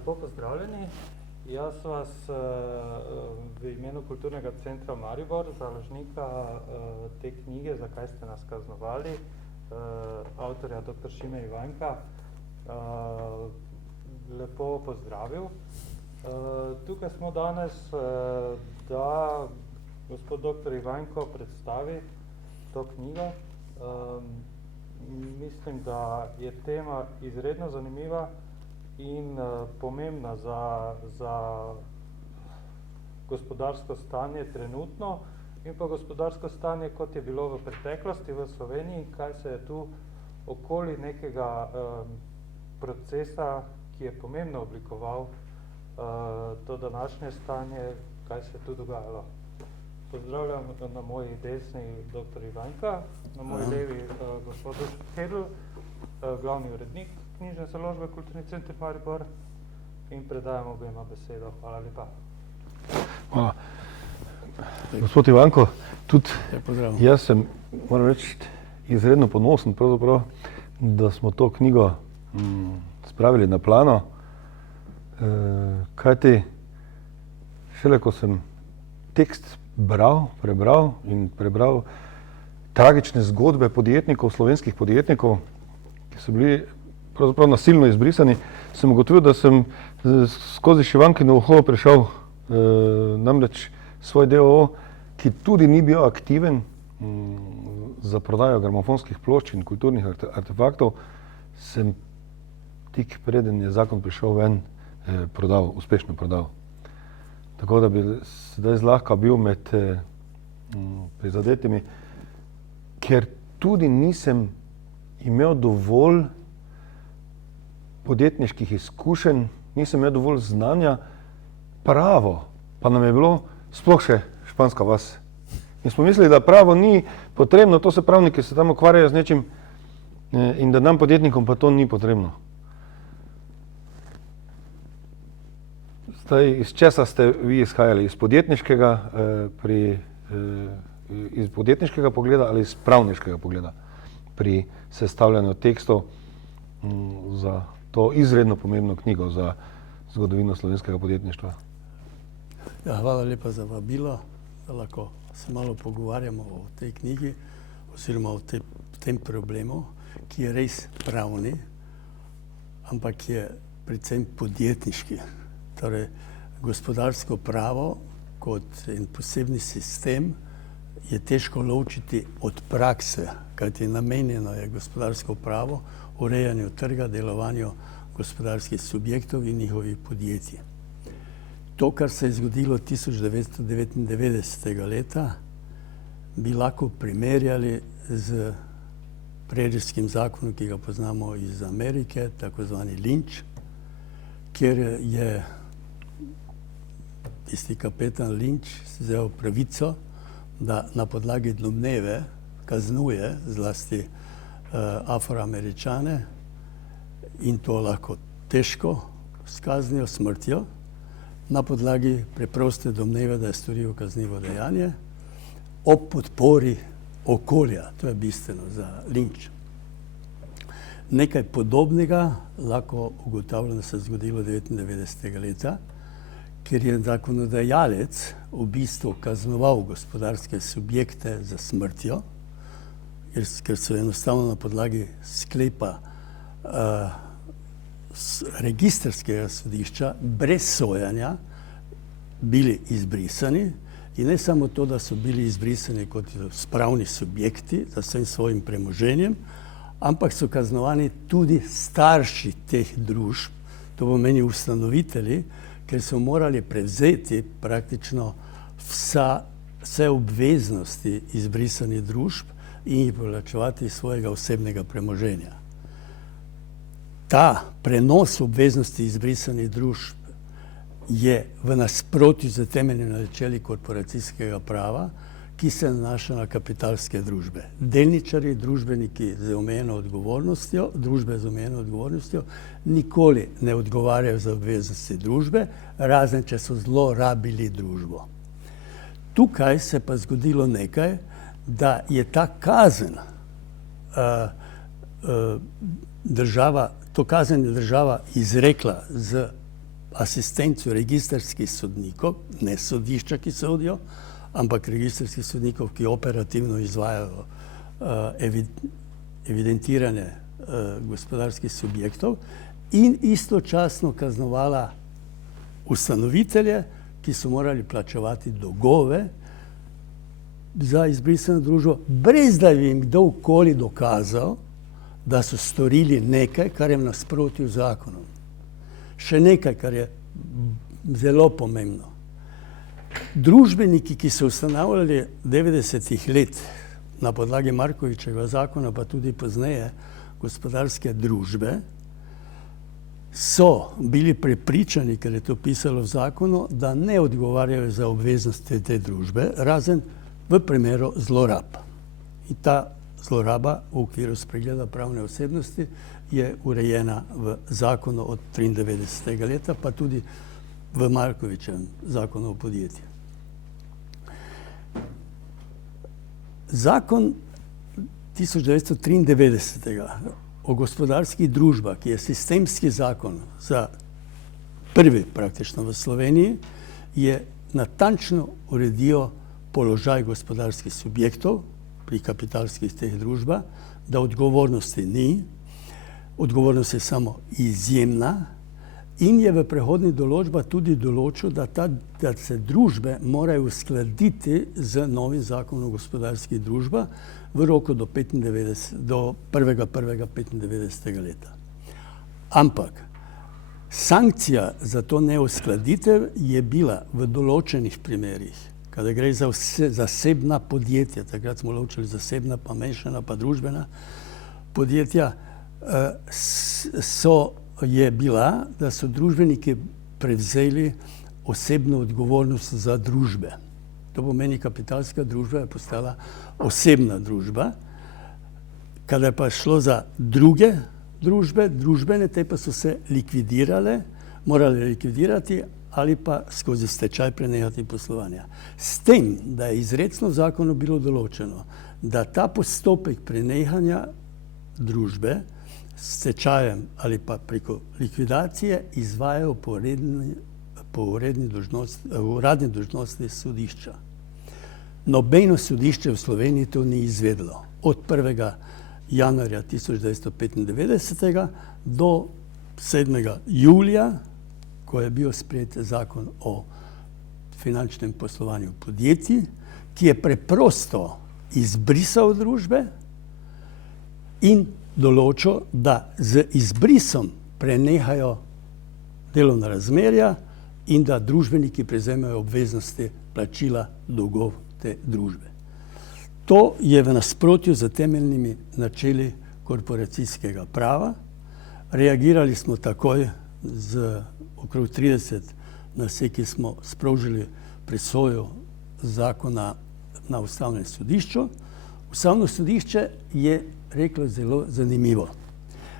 Lepo pozdravljeni. Jaz vas v imenu Kulturnega centra Maribor, založnika te knjige, Zakaj ste nas kaznovali, avtorja dr. Šime Ivanjka, lepo pozdravil. Tukaj smo danes, da gospod dr. Ivanjko predstavi to knjigo. Mislim, da je tema izredno zanimiva in pomembna za gospodarsko stanje trenutno in pa gospodarsko stanje, kot je bilo v preteklosti v Sloveniji, kaj se je tu okoli nekega procesa, ki je pomembno oblikoval to današnje stanje, kaj se je tu dogajalo. Pozdravljam na moji desni dr. Ivanjka, na moji levi gospod Dušan Hedl, glavni urednik knjižne založbe Kulturni center Maribor, in predajam obema besedo. Hvala lepa. Hvala. Gospod Ivanjko, tudi jaz sem, moram reči, izredno ponosen pravzaprav, da smo to knjigo spravili na plano, kajti šele ko sem tekst prebral tragične zgodbe podjetnikov, slovenskih podjetnikov, ki so bili pravzaprav nasilno izbrisani, sem ugotovil, da sem skozi Šivankino uho prišel namreč svoj DOO, ki tudi ni bil aktiven za prodajo gramofonskih plošč in kulturnih artefaktov, sem tik preden je zakon prišel ven, uspešno prodal. Tako da bi sedaj zlahka bil med prizadetimi, ker tudi nisem imel dovolj podjetniških izkušenj, nisem imel dovolj znanja, pravo pa nam je bilo sploh še španska vas. In smo mislili, da pravo ni potrebno, to se pravniki se tam ukvarjajo z nečim in da nam podjetnikom pa to ni potrebno. Zdaj, iz česa ste vi izhajali? Iz podjetniškega pogleda ali iz pravniškega pogleda pri sestavljanju tekstov za to izredno pomembno knjigo za zgodovino slovenskega podjetništva? Ja, hvala lepa za vabilo, da lahko se malo pogovarjamo o tej knjigi oziroma o tem problemu, ki je res pravni, ampak je predvsem podjetniški. Torej, gospodarsko pravo kot en posebni sistem je težko ločiti od prakse, kajti namenjeno je gospodarsko pravo urejanju trga, delovanju gospodarskih subjektov in njihovih podjetij. To, kar se je zgodilo 1999. leta, bi lahko primerjali z prerijskim zakonom, ki ga poznamo iz Amerike, tako zvani linč, kjer je tisti kapetan Linč vzel pravico, da na podlagi domneve kaznuje zlasti Afroameričane in to lahko težko s kaznijo, smrtjo, na podlagi preproste domneve, da je storil kaznivo dejanje, ob podpori okolja. To je bistveno za Linč. Nekaj podobnega lahko ugotavljam, da se je zgodilo 1999. leta, ker je zakonodajalec v bistvu kaznoval gospodarske subjekte za smrtjo, ker so enostavno na podlagi sklepa registrskega sodišča brez sojanja bili izbrisani. In ne samo to, da so bili izbrisani kot spravni subjekti za vsem svojim premoženjem, ampak so kaznovani tudi starši teh družb, to pomeni ustanovitelji, ker so morali prevzeti praktično vse obveznosti izbrisanih družb in jih plačevati svojega osebnega premoženja. Ta prenos obveznosti izbrisanih družb je v nasprotju z temeljnimi načeli korporacijskega prava, ki se nanaša na kapitalske družbe. Delničarji, družbeniki z omejeno odgovornostjo, družbe z omejeno odgovornostjo, nikoli ne odgovarjajo za obveznosti družbe, razen če so zlorabili družbo. Tukaj se pa zgodilo nekaj, da je ta kazen to kazen je država izrekla z asistencu registrskih sodnikov, ne sodišča, ki sodijo, ampak registrskih sodnikov, ki operativno izvajajo evidentiranje gospodarskih subjektov, in istočasno kaznovala ustanovitelje, ki so morali plačevati dolgove za izbrisano družbo, brez da bi jim kdorkoli dokazal, da so storili nekaj, kar je v nasprotju z zakonom. Še nekaj, kar je zelo pomembno. Družbeniki, ki so ustanavljali 90-ih let na podlagi Markovićevega zakona, pa tudi pozneje gospodarske družbe, so bili prepričani, ker je to pisalo v zakonu, da ne odgovarjajo za obveznosti te družbe, razen v primeru zlorab. In ta zloraba v okviru spregleda pravne osebnosti je urejena v zakonu od 93. leta, pa tudi v Markovićevem zakonu o podjetju. Zakon 1993. o gospodarskih družbah, ki je sistemski zakon za prvi praktično v Sloveniji, je natančno uredil položaj gospodarskih subjektov pri kapitalskih teh družbah, da odgovornosti ni, odgovornost je samo izjemna, in je v prehodnih določbah tudi določil, da se družbe morajo uskladiti z novim zakonom o gospodarskih družbah v roku do 1.1.95. leta. Ampak sankcija za to neuskladitev je bila v določenih primerih, kada gre za zasebna podjetja, takrat smo ločili zasebna, pa mešana, pa družbena podjetja, je bila, da so družbeniki prevzeli osebno odgovornost za družbe. To pomeni, kapitalska družba je postala osebna družba. Kada je pa šlo za druge družbe, družbene, te pa so se likvidirale, morali likvidirati ali pa skozi stečaj prenehati poslovanja. S tem, da je izrecno v zakonu bilo določeno, da ta postopek prenehanja družbe s stečajem ali pa preko likvidacije izvajajo po uradni dolžnosti sodišča. Nobeno sodišče v Sloveniji to ni izvedlo. Od 1. januarja 1995. do 7. julija, ko je bil sprejet zakon o finančnem poslovanju podjetij, ki je preprosto izbrisal družbe in določil, da z izbrisom prenehajo delovna razmerja in da družbeniki prevzemajo obveznosti plačila dolgov te družbe. To je v nasprotju z temeljnimi načeli korporacijskega prava. Reagirali smo takoj z okrog 30 nas, ki smo sprožili presojo zakona na Ustavnem sodišču. Ustavno sodišče je reklo zelo zanimivo.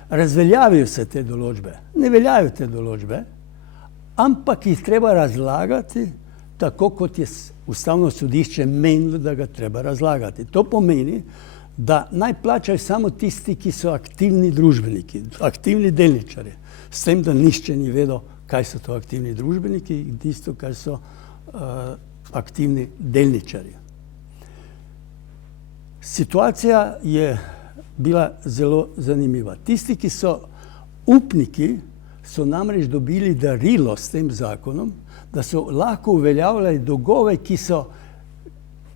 Razveljavijo se te določbe, ne veljajo te določbe, ampak jih treba razlagati tako, kot je Ustavno sodišče menilo, da ga treba razlagati. To pomeni, da naj plačajo samo tisti, ki so aktivni družbeniki, aktivni delničarji. S tem, da nihče ni vedel, kaj so to aktivni družbeniki in tisto, kaj so aktivni delničarji. Situacija je bila zelo zanimiva. Tisti, ki so upniki, so namreč dobili darilo s tem zakonom, da so lahko uveljavljali dolgove, ki so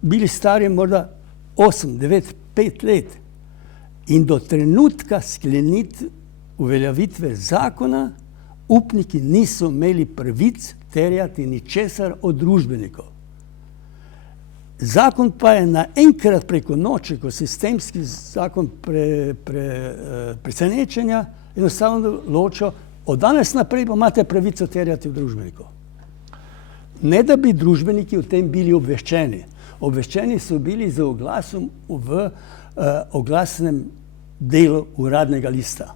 bili stari morda 8, 9, 5 let. In do trenutka uveljavitve zakona upniki niso imeli pravic terjati ničesar od družbenikov. Zakon pa je naenkrat preko noči, ko sistemski zakon presenečenja enostavno ločil, od danes naprej pa imate pravico terjati od družbenikov. Ne da bi družbeniki o tem bili obveščeni. Obveščeni so bili z oglasom v oglasnem delu uradnega lista.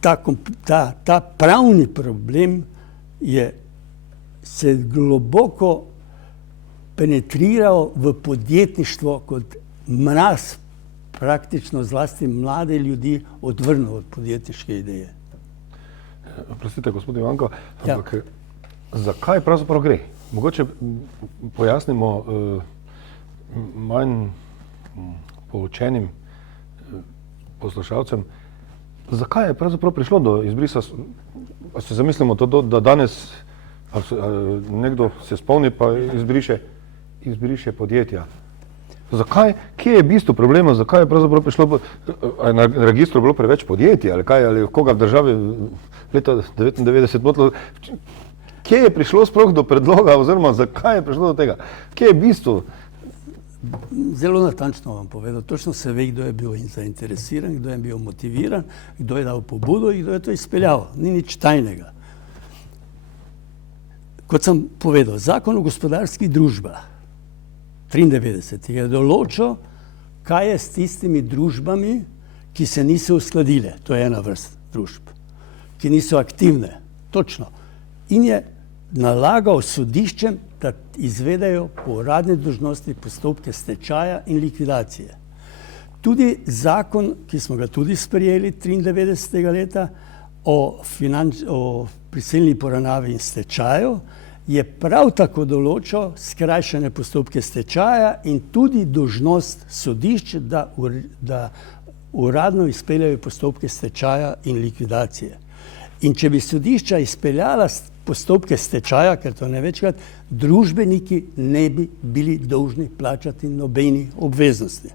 Ta pravni problem se globoko penetriral v podjetništvo kot mraz, praktično zlasti mlade ljudi odvrnil od podjetniške ideje. Oprostite, gospod Ivanko, Ja. ampak zakaj pravzaprav gre? Mogoče pojasnimo manj poučenim poslušalcem, zakaj je pravzaprav prišlo do izbrisa, a se zamislimo to, da danes nekdo se spomni pa izbriše podjetja. Zakaj, kje je bistvo problema, zakaj je pravzaprav prišlo, a je na registru bilo preveč podjetij ali kaj, ali koga v državi leta 99 motilo, kje je prišlo sploh do predloga oziroma zakaj je prišlo do tega, kje je bistvo? Zelo natančno vam povedal, točno se ve, kdo je bil zainteresiran, kdo je bil motiviran, kdo je dal pobudo in kdo je to izpeljal. Ni nič tajnega. Kot sem povedal, Zakon o gospodarskih družbah 93 je določil, kaj je s tistimi družbami, ki se niso uskladile, to je ena vrst družb, ki niso aktivne, točno. In je nalagal sodiščem, da izvedejo po uradni dolžnosti postopke stečaja in likvidacije. Tudi zakon, ki smo ga tudi sprejeli 93. leta o prisilni poravnavi in stečaju, je prav tako določil skrajšane postopke stečaja in tudi dolžnost sodišč, da uradno izpeljajo postopke stečaja in likvidacije. In če bi sodišča izpeljala postopke stečaja, ker to ne večkrat, družbeniki ne bi bili dolžni plačati nobeni obveznosti.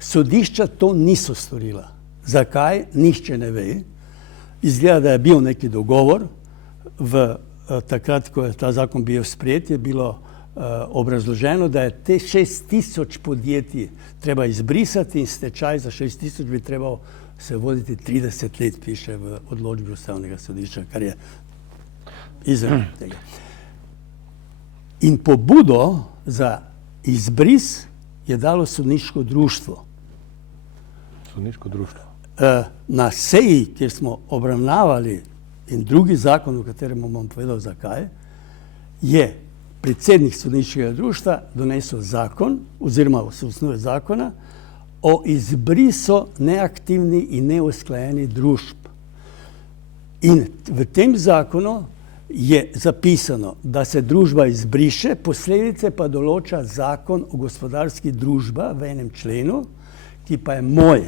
Sodišča to niso storila. Zakaj? Nihče ne ve. Izgleda, da je bil neki dogovor. Takrat, ko je ta zakon bil sprejet, je bilo obrazloženo, da je te 6000 podjetij treba izbrisati in stečaj za 6000 bi trebal se voditi 30 let, piše v odločbi Ustavnega sodišča, kar je izven tega. In pobudo za izbris je dalo sodniško društvo. Sodniško društvo. Na seji, kjer smo obravnavali in drugi zakon, o katerem bom povedal zakaj, je predsednik sodniškega društva donesel zakon, oziroma se osnuje zakona, o izbrisu neaktivnih in neusklajenih družb. In v tem zakonu je zapisano, da se družba izbriše, posledice pa določa zakon o gospodarskih družbah v enem členu, ki pa je moj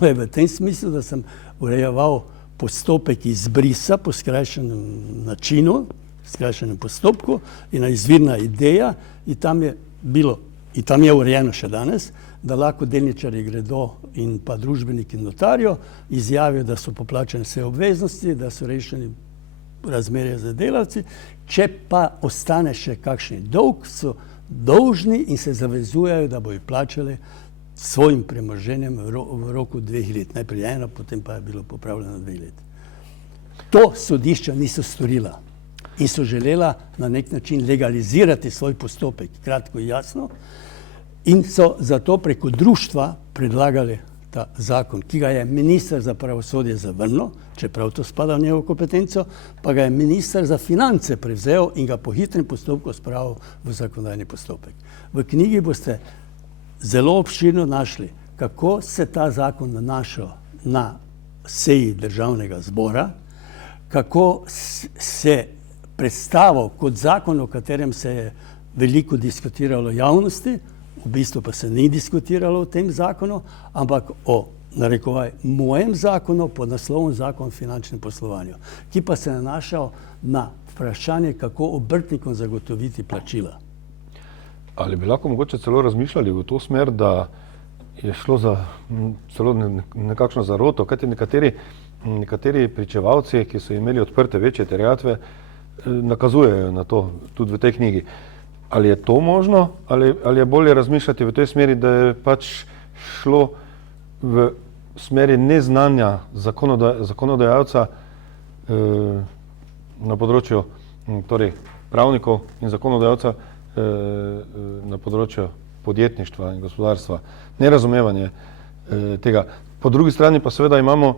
v tem smislu, da sem urejeval postopek izbrisa po skrajšanem načinu, skrajšanem postopku, ena izvirna ideja in tam je urejeno še danes, da lahko delničarji gredo in pa družbeniki notarijo, izjavijo, da so poplačane vse obveznosti, da so rešeni razmerje za delavci, če pa ostane še kakšen dolg, so dolžni in se zavezujejo, da bojo plačali svojim premoženjem v roku 2 let. Najprej 1, potem pa je bilo popravljeno 2 let. To sodišča niso storila in so želela na nek način legalizirati svoj postopek, kratko in jasno, in so zato preko društva predlagali ta zakon, ki ga je minister za pravosodje zavrnil, čeprav to spada v njegovo kompetenco, pa ga je minister za finance prevzel in ga po hitrem postopku spravil v zakonodajni postopek. V knjigi boste zelo obširno našli, kako se ta zakon nanašal na seji Državnega zbora, kako se predstavil kot zakon, o katerem se je veliko diskutiralo v javnosti, v bistvu pa se ni diskutiralo o tem zakonu, ampak o, narekovaj, mojem zakonu pod naslovom Zakon o finančnem poslovanju, ki pa se nanašal na vprašanje, kako obrtnikom zagotoviti plačila. Ali bi lahko mogoče celo razmišljali v to smer, da je šlo za celo nekakšno zaroto, kajti nekateri pričevalci, ki so imeli odprte večje terjatve, nakazujejo na to tudi v tej knjigi. Ali je to možno, ali je bolje razmišljati v tej smeri, da je pač šlo v smeri neznanja zakonodajalca na področju torej pravnikov in zakonodajalca na področju podjetništva in gospodarstva, nerazumevanje tega. Po drugi strani pa seveda imamo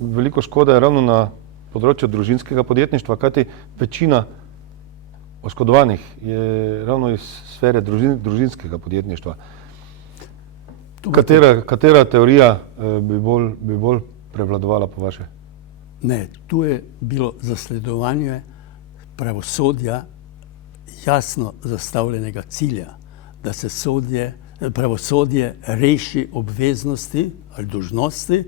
veliko škode ravno na področju družinskega podjetništva, kajti večina oškodovanih je ravno iz sfere družinskega podjetništva. Katera teorija bi bolj prevladovala po vaše? Ne, tu je bilo zasledovanje pravosodja jasno zastavljenega cilja, da se pravosodje reši obveznosti ali dolžnosti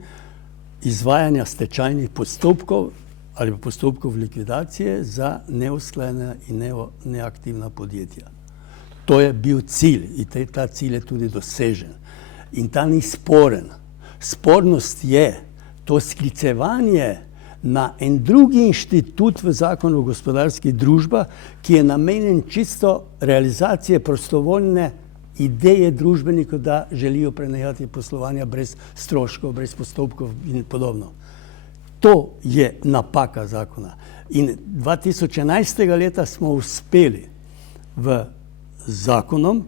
izvajanja stečajnih postopkov ali postopkov likvidacije za neusklajena in neaktivna podjetja. To je bil cilj in ta cilj je tudi dosežen. In ta ni sporen. Spornost je to sklicevanje na en drugi inštitut v zakonu o gospodarskih družbah, ki je namenjen čisto realizacije prostovoljne ideje družbenikov, da želijo prenehati poslovanja brez stroškov, brez postopkov in podobno. To je napaka zakona. In 2011. leta smo uspeli v zakonom,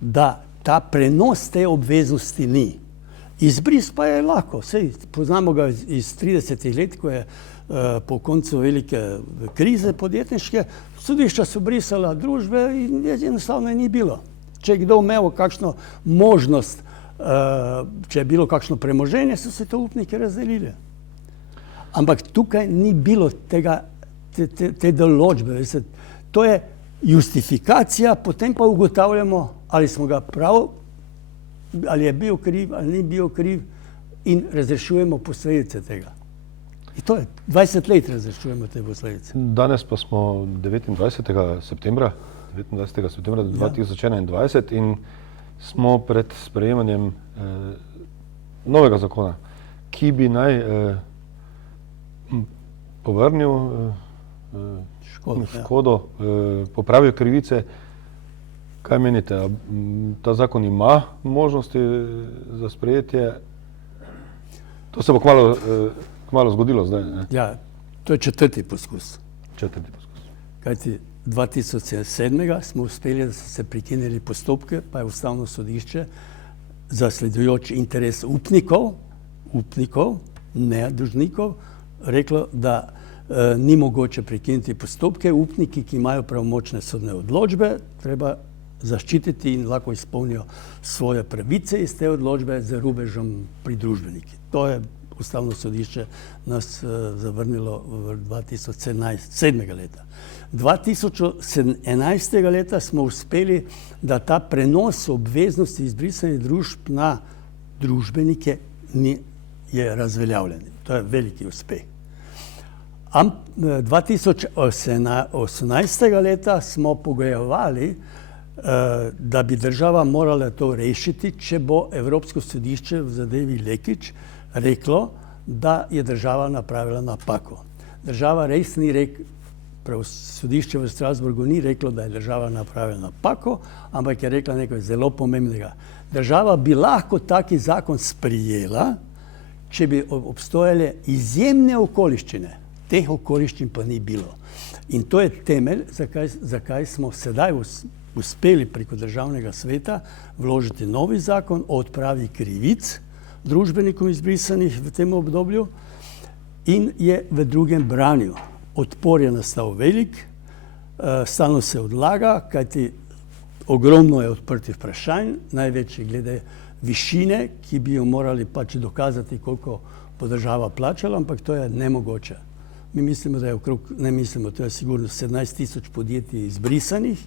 da ta prenos te obveznosti ni. Izbris pa je lahko. Sej, poznamo ga iz 30 let, ko je po koncu velike krize podjetniške, sodišča so brisala družbe in enostavno ni bilo. Če je kdo imel kakšno možnost, če je bilo kakšno premoženje, so se to upniki razdelili. Ampak tukaj ni bilo te določbe. To je justifikacija, potem pa ugotavljamo, ali smo ga prav, ali je bil kriv, ali ni bil kriv in razrešujemo posledice tega. In to je 20 let razrešujemo te posledice. Danes pa smo 29. septembra 2021 in smo pred sprejemanjem novega zakona, ki bi naj povrnil škodo, popravil krivice. Kaj menite? Ta zakon ima možnosti za sprejetje? To se bo kmalu zgodilo zdaj. Ne? Ja, to je četrti poskus. Kajti 2007. smo uspeli, da so se prekinili postopke, pa je Ustavno sodišče zasledujoč interes upnikov, ne dolžnikov, reklo, da ni mogoče prekiniti postopke. Upniki, ki imajo pravnomočne sodne odločbe, treba zaščititi in lahko izpolnijo svoje pravice iz te odločbe z rubežem pri družbeniki. To je Ustavno sodišče nas zavrnilo v 2007. leta. 2011. leta smo uspeli, da ta prenos obveznosti izbrisanih družb na družbenike je razveljavljen. To je veliki uspeh. 2018. leta smo pogojevali, da bi država morala to rešiti, če bo Evropsko sodišče v zadevi Lekić reklo, da je država napravila napako. Država res ni rekla, sodišče v Strasburgu ni reklo, da je država napravila napako, ampak je rekla nekaj zelo pomembnega. Država bi lahko taki zakon sprijela, če bi obstojale izjemne okoliščine. Teh okoliščin pa ni bilo. In to je temelj, zakaj smo sedaj uspeli preko Državnega sveta vložiti novi zakon o odpravi krivic družbenikom izbrisanih v tem obdobju in je v drugem branju. Odpor je nastal velik, stalno se odlaga, kajti ogromno je odprtih vprašanj, največji glede višine, ki bi jo morali pač dokazati, koliko bo država plačala, ampak to je nemogoče. Mi mislimo, da je to je sigurno 17 000 podjetij izbrisanih,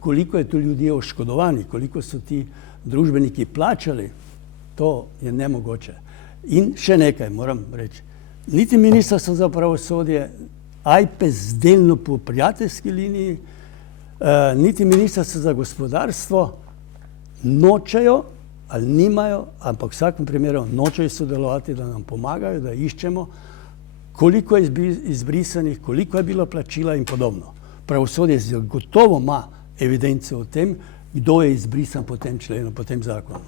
koliko je tu ljudi oškodovanih, koliko so ti družbeniki plačali, to je nemogoče. In še nekaj moram reči. Niti Ministrstvo za pravosodje, AJPES delno po prijateljski liniji, niti Ministrstvo za gospodarstvo nočejo ali nimajo, ampak v vsakem primeru nočejo sodelovati, da nam pomagajo, da iščemo, koliko je izbrisanih, koliko je bilo plačila in podobno. Pravosodje gotovo ima evidence o tem, kdo je izbrisan po tem členu, po tem zakonu.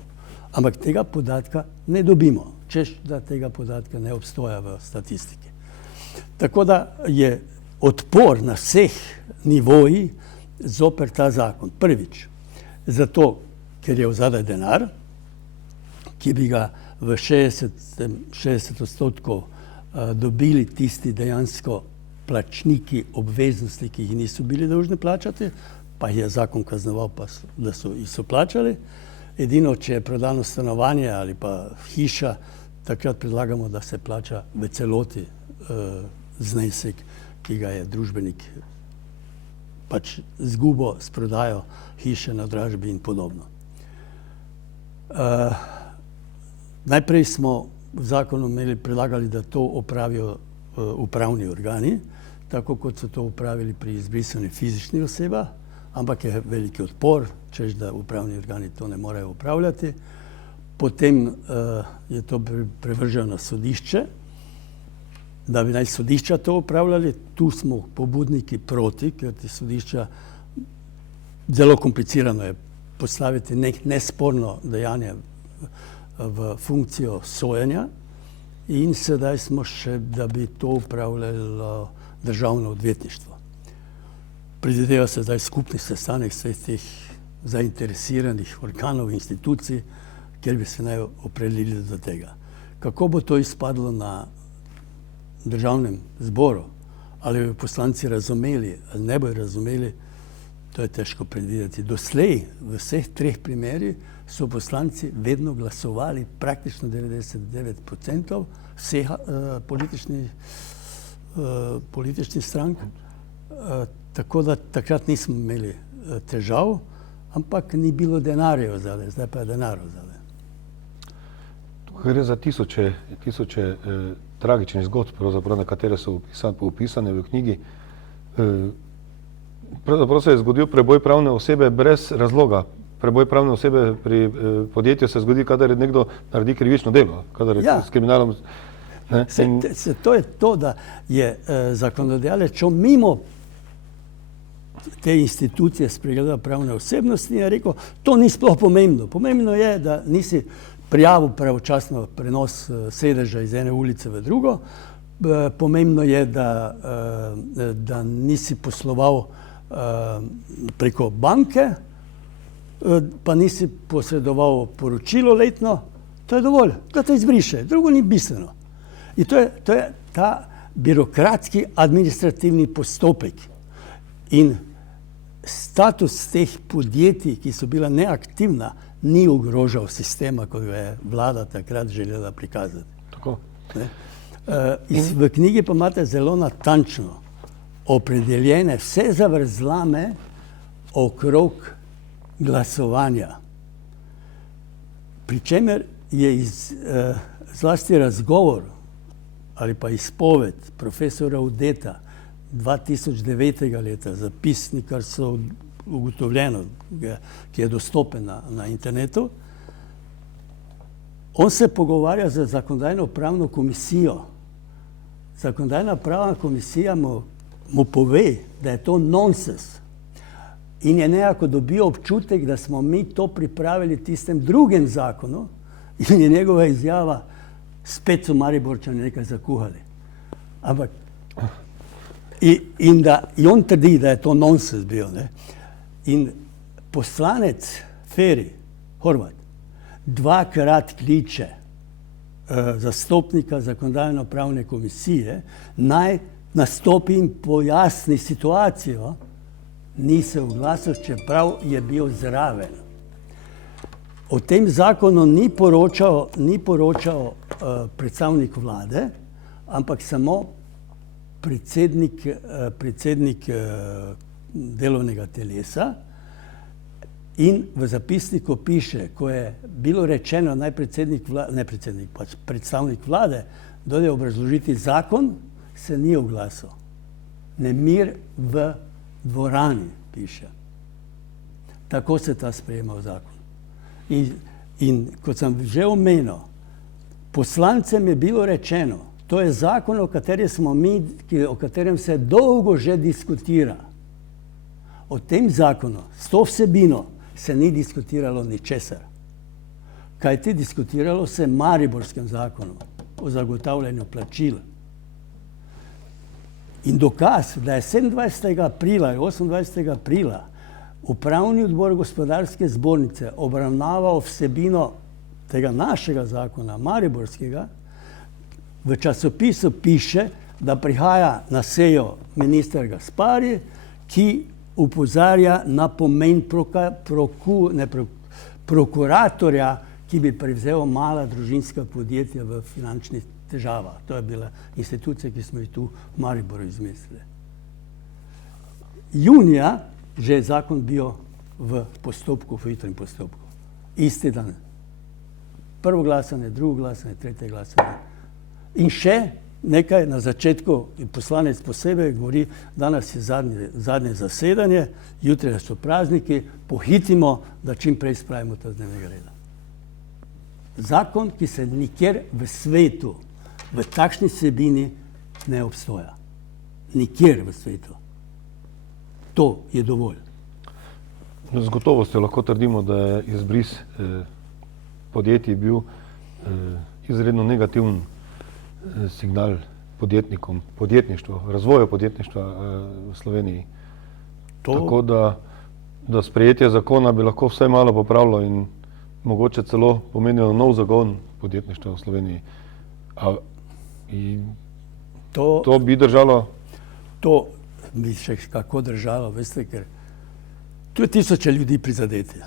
Ampak tega podatka ne dobimo, češ da tega podatka ne obstoja v statistiki. Tako da je odpor na vseh nivojih zoper ta zakon. Prvič, zato, ker je vzadaj denar, ki bi ga v 60% dobili tisti dejansko plačniki obveznosti, ki jih niso bili dolžni plačati, pa je zakon kaznoval, pa da so plačali. Edino, če je prodano stanovanje ali pa hiša, takrat predlagamo, da se plača v celoti znesek, ki ga je družbenik pač zgubo s prodajo hiše na dražbi in podobno. Najprej smo v zakonu predlagali, da to opravijo upravni organi, tako kot so to upravili pri izbrisanju fizičnih oseba, ampak je veliki odpor, češ da upravni organi to ne morejo upravljati. Potem je to prevrženo na sodišče, da bi naj sodišča to upravljali. Tu smo pobudniki proti, ker ti sodišča zelo komplicirano je postaviti nesporno dejanje v funkcijo sojenja in sedaj smo še, da bi to upravljalo državno odvetništvo. Predvideva se zdaj skupni sestanek vseh teh zainteresiranih organov in institucij, kjer bi se naj opredelili do tega. Kako bo to izpadlo na državnem zboru, ali bi poslanci razumeli ali ne bojo razumeli, to je težko predvideti. Doslej v vseh treh primerih so poslanci vedno glasovali, praktično 99% vseh političnih strank, tako da takrat nismo imeli težav, ampak ni bilo denarja zadaj, zdaj pa je denar zadaj. Tukaj gre za tisoče tragičnih zgodb, pravzaprav, na katere so opisane v knjigi. Pravzaprav se je zgodil preboj pravne osebe brez razloga. Preboj pravne osebe pri podjetju se zgodi, kadar nekdo naredi krivično delo, kadar je s kriminalom. To je to, da je zakonodajalec šel mimo te institucije spregleda pravne osebnosti in je rekel, to ni sploh pomembno. Pomembno je, da nisi prijavil pravočasno prenos sedeža iz ene ulice v drugo. Pomembno je, da nisi posloval preko banke, pa nisi posredoval poročilo letno. To je dovolj, da te izbriše. Drugo ni bistveno. In to je ta birokratski administrativni postopek. In status teh podjetij, ki so bila neaktivna, ni ogrožal sistema, kot ga je vlada takrat želela prikazati. Tako. V knjigi pa imate zelo natančno opredeljene vse zavrzlame okrog glasovanja. Pri čemer je zlasti razgovor ali pa izpoved profesora Udeta 2009. Leta, zapisnik, kar so ugotovljeno, ki je dostopen na internetu. On se pogovarja z zakonodajno-pravno komisijo. Zakonodajno-pravna komisija mu pove, da je to nonsens. In je nekako dobil občutek, da smo mi to pripravili v tistem drugem zakonu in je njegova izjava, spet so Mariborčani nekaj zakuhali. Ampak in on trdi, da je to nonsens bil. In poslanec Feri, Horvat, dvakrat kliče zastopnika zakonodajno-pravne komisije, naj nastopi in pojasni situacijo, ni se oglasil, čeprav je bil zraven. O tem zakonu ni poročal predstavnik vlade, ampak samo predsednik delovnega telesa. In v zapisniku piše, ko je bilo rečeno, naj predstavnik vlade dode obrazložiti zakon, se ni oglasil. Nemir v dvorani, piše. Tako se ta sprejemal zakon. In kot sem že omenil, poslancem je bilo rečeno, to je zakon, o katerem se dolgo že diskutira. O tem zakonu, s to vsebino, se ni diskutiralo ničesar. Kajti diskutiralo se Mariborskem zakonu o zagotavljanju plačil. In dokaz, da je 27. aprila in 28. aprila Upravni odbor Gospodarske zbornice obravnaval vsebino tega našega zakona, Mariborskega, v časopisu piše, da prihaja na sejo minister Gaspari, ki opozarja na pomen prokuratorja, ki bi prevzel mala družinska podjetja v finančnih težavah. To je bila institucija, ki smo jih tu v Mariboru izmislili. Junija že je zakon bil v postopku, v hitrem postopku. Isti dan. Prvo glasanje, drugo glasanje, tretje glasanje. In še nekaj na začetku, poslanec posebej govori, danes je zadnje zasedanje, jutri so prazniki, pohitimo, da čim prej spravimo to z dnevnega reda. Zakon, ki se nikjer v svetu, v takšni vsebini ne obstoja. Nikjer v svetu. To je dovolj. Z gotovostjo lahko trdimo, da je izbris podjetij bil izredno negativen signal podjetnikom, podjetništvu, razvoju podjetništva v Sloveniji. Tako da sprejetje zakona bi lahko vsaj malo popravilo in mogoče celo pomenilo nov zagon podjetništva v Sloveniji. To bi držalo? To bi še kako držalo, veste, ker tu je tisoče ljudi prizadeti.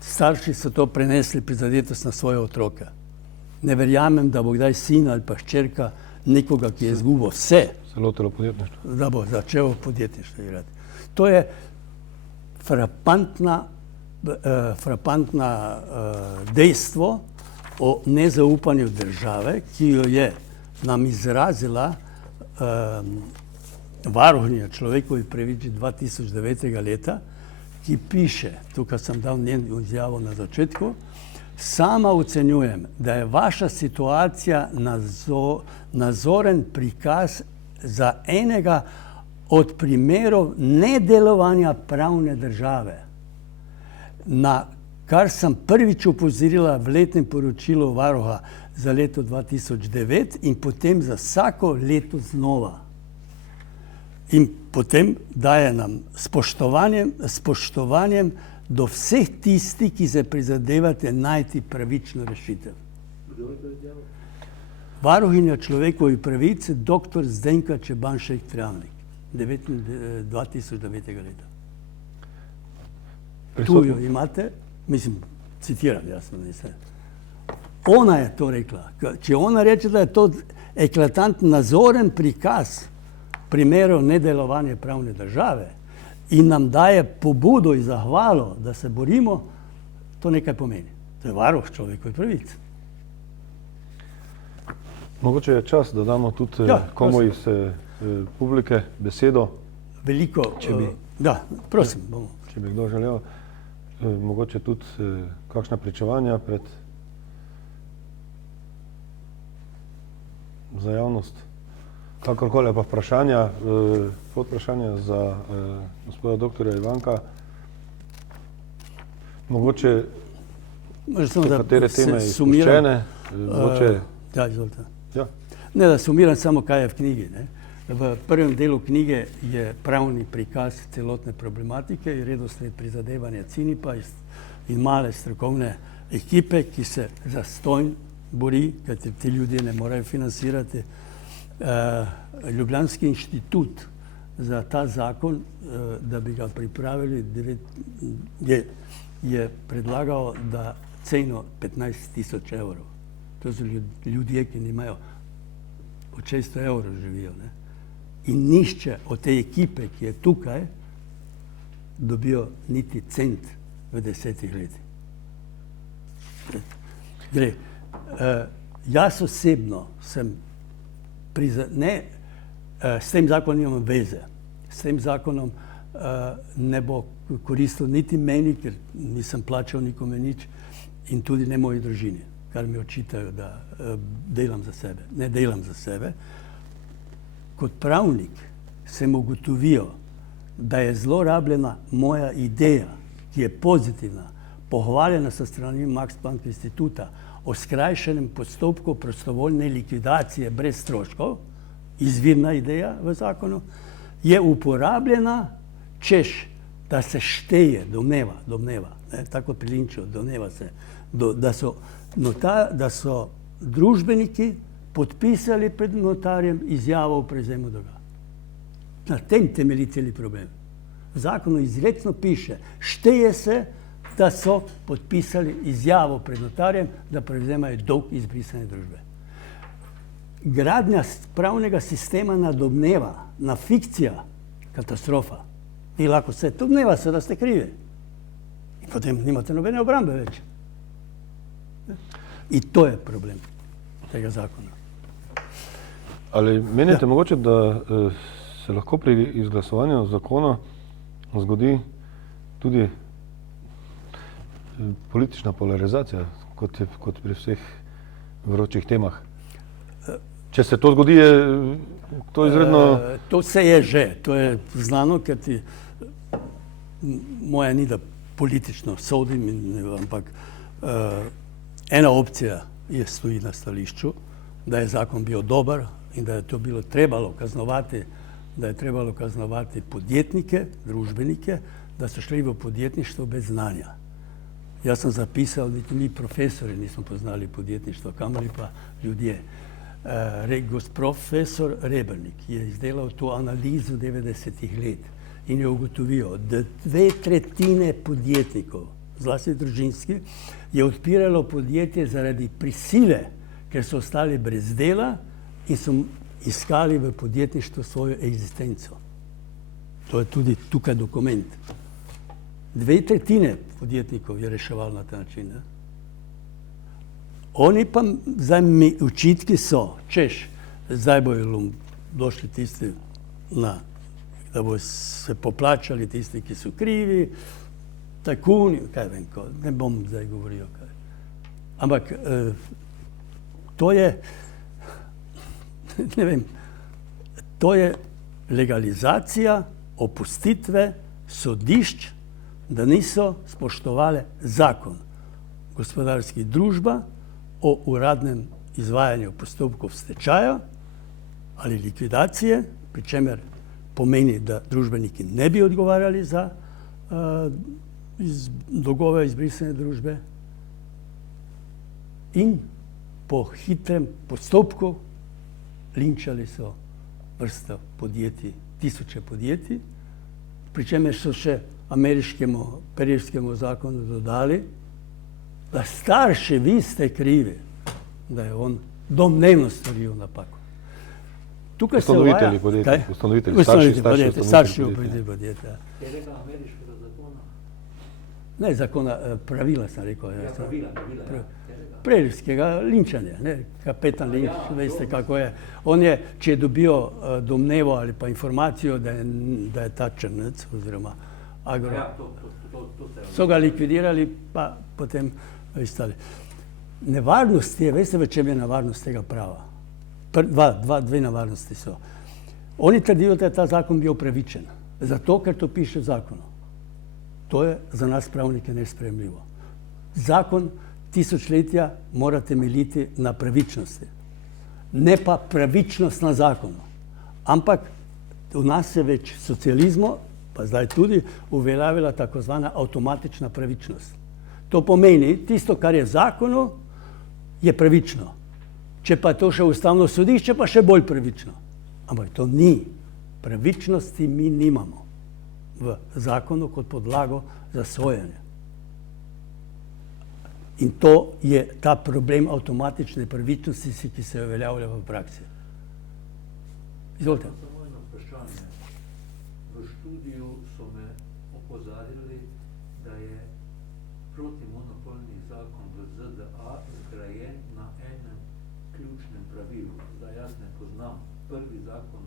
Starši so to prenesli prizadetost na svoje otroke. Ne verjamem, da bo kdaj sin ali pa hčerka nekoga, ki je izgubil vse, se lotilo podjetništva, da bo začel podjetništvo igrati. To je frapantna dejstvo o nezaupanju države, ki jo je nam izrazila varuhinja človekovih pravic 2009. leta, ki piše, tukaj sem dal njeno izjavo na začetku, sama ocenjujem, da je vaša situacija nazoren prikaz za enega od primerov nedelovanja pravne države, na kar sem prvič opozorila v letnem poročilu varuha za leto 2009 in potem za vsako leto znova. In potem daje nam spoštovanjem do vseh tistih, ki se prizadevate najti pravično rešitev. Varuhinja človekovih pravic, dr. Zdenka Čebanšek-Travnik, 2009. leta. Tu jo imate, mislim, citiram, jasno, nisem. Ona je to rekla. Če ona reče, da je to eklatantno nazoren prikaz primerov nedelovanja pravne države in nam daje pobudo in zahvalo, da se borimo, to nekaj pomeni. To je varuh človekovih pravic. Mogoče je čas, da damo tudi komu iz publike besedo. Veliko, prosim. Če bi kdo želel, mogoče tudi kakšna pričevanja za javnost. Kakorkoli pa vprašanja, podvprašanja za gospoda doktorja Ivanka. Mogoče katere teme izpuščene. Ja, izvolite. Ne, da sumiram samo, kaj je v knjigi. V prvem delu knjige je pravni prikaz celotne problematike in redosled prizadevanja CINIP-a in male strokovne ekipe, ki se zastonj bori, kajti ti ljudje ne morejo financirati. Ljubljanski inštitut za ta zakon, da bi ga pripravili, je predlagal, da ceno 15.000 evrov. To so ljudje, ki nimajo od 600 evrov živijo. In nišče od te ekipe, ki je tukaj, dobijo niti cent v 10 letih. Gre. Jaz osebno sem s tem zakonom nimam veze. S tem zakonom ne bo koristilo niti meni, ker nisem plačal nikome nič, in tudi ne moji družini, kar mi očitajo, da delam za sebe. Ne delam za sebe. Kot pravnik sem ugotovil, da je zlorabljena moja ideja, ki je pozitivna, pohvaljena sa strani Max Planck instituta, o skrajšanem postopku prostovoljne likvidacije brez stroškov, izvirna ideja v zakonu, je uporabljena, češ, da se šteje, domneva, tako pri Linču, domneva se, da so družbeniki podpisali pred notarjem izjavo o prevzemu dolga. Na tem temelji celi problem. V zakonu izrecno piše, šteje se da so podpisali izjavo pred notarjem, da prevzemajo dolg izbrisane družbe. Gradnja pravnega sistema na domneva, na fikcija, katastrofa. Vi lahko se domneva se, da ste krivi. In potem nimate nobene obrambe več. In to je problem tega zakona. Ali menite mogoče, da se lahko pri izglasovanju zakona zgodi tudi politična polarizacija, kot pri vseh vročih temah? Če se to zgodi, je to izredno... To se je že, to je znano, ker ti moja ni, da politično sodim, ampak ena opcija je stoji na stališču, da je zakon bil dober in da je to bilo trebalo kaznovati, da je trebalo kaznovati podjetnike, družbenike, da so šli v podjetništvo bez znanja. Jaz sem zapisal, niti mi profesori nismo poznali podjetništva, kamoli pa ljudje. Profesor Rebernik je izdelal to analizo 90-ih let in je ugotovil, da 2/3 podjetnikov, zlasti družinski, je odpiralo podjetje zaradi prisile, ker so ostali brez dela in so iskali v podjetništvu svojo eksistenco. To je tudi tukaj dokument. 2/3 podjetnikov je reševalo na ta način. Ne? Oni pa, zdaj očitki so, češ, zdaj bojo došli tisti, da bojo se poplačali tisti, ki so krivi, tajkuni, kaj vem, ne bom zdaj govoril kaj. Ampak to je, ne vem, to je legalizacija opustitve sodišč, da niso spoštovale zakon. Gospodarska družba o uradnem izvajanju postopkov stečaja ali likvidacije, pri čemer pomeni, da družbeniki ne bi odgovarjali za dolgove izbrisane družbe in po hitrem postopku linčali so vrsto podjetij, tisoče podjetij, pri čemer so še ameriškemu zakonu dodali, da starši, vi ste krivi, da je on domnevno storil napako. Tukaj se uvaja... Ustanovitelji podjetja. Starši podjetja. Je rekel ameriškega zakona? Ne, zakona, pravila sem rekel. Ja, pravila. Prejskega linčanja, ne, kapetan Linč, veste kako je. On je, če je dobil domnevo ali pa informacijo, da je ta Črnec oziroma Agro, so ga likvidirali, pa potem istali. Nevarnost je, veste, v čem je nevarnost tega prava? Dve nevarnosti so. Oni trdijo, da je ta zakon bil upravičen, zato, ker to piše v zakonu. To je za nas pravnike nesprejemljivo. Zakon tisočletja mora temeljiti na pravičnosti. Ne pa pravičnost na zakonu. Ampak v nas se več socializmu, pa zdaj tudi, uveljavila tako zvana avtomatična pravičnost. To pomeni, tisto, kar je v zakonu, je pravično. Če pa je to še ustavno sodišče, pa še bolj pravično. Ampak to ni. Pravičnosti mi nimamo v zakonu kot podlago za sojenje. In to je ta problem avtomatične pravičnosti, ki se uveljavlja v praksi. Izvolite. Samo eno vprašanje. V študiju so me opozarjali, da je protimonopolni zakon v ZDA zgrajen na enem ključnem pravilu. Zdaj jaz ne poznam prvi zakon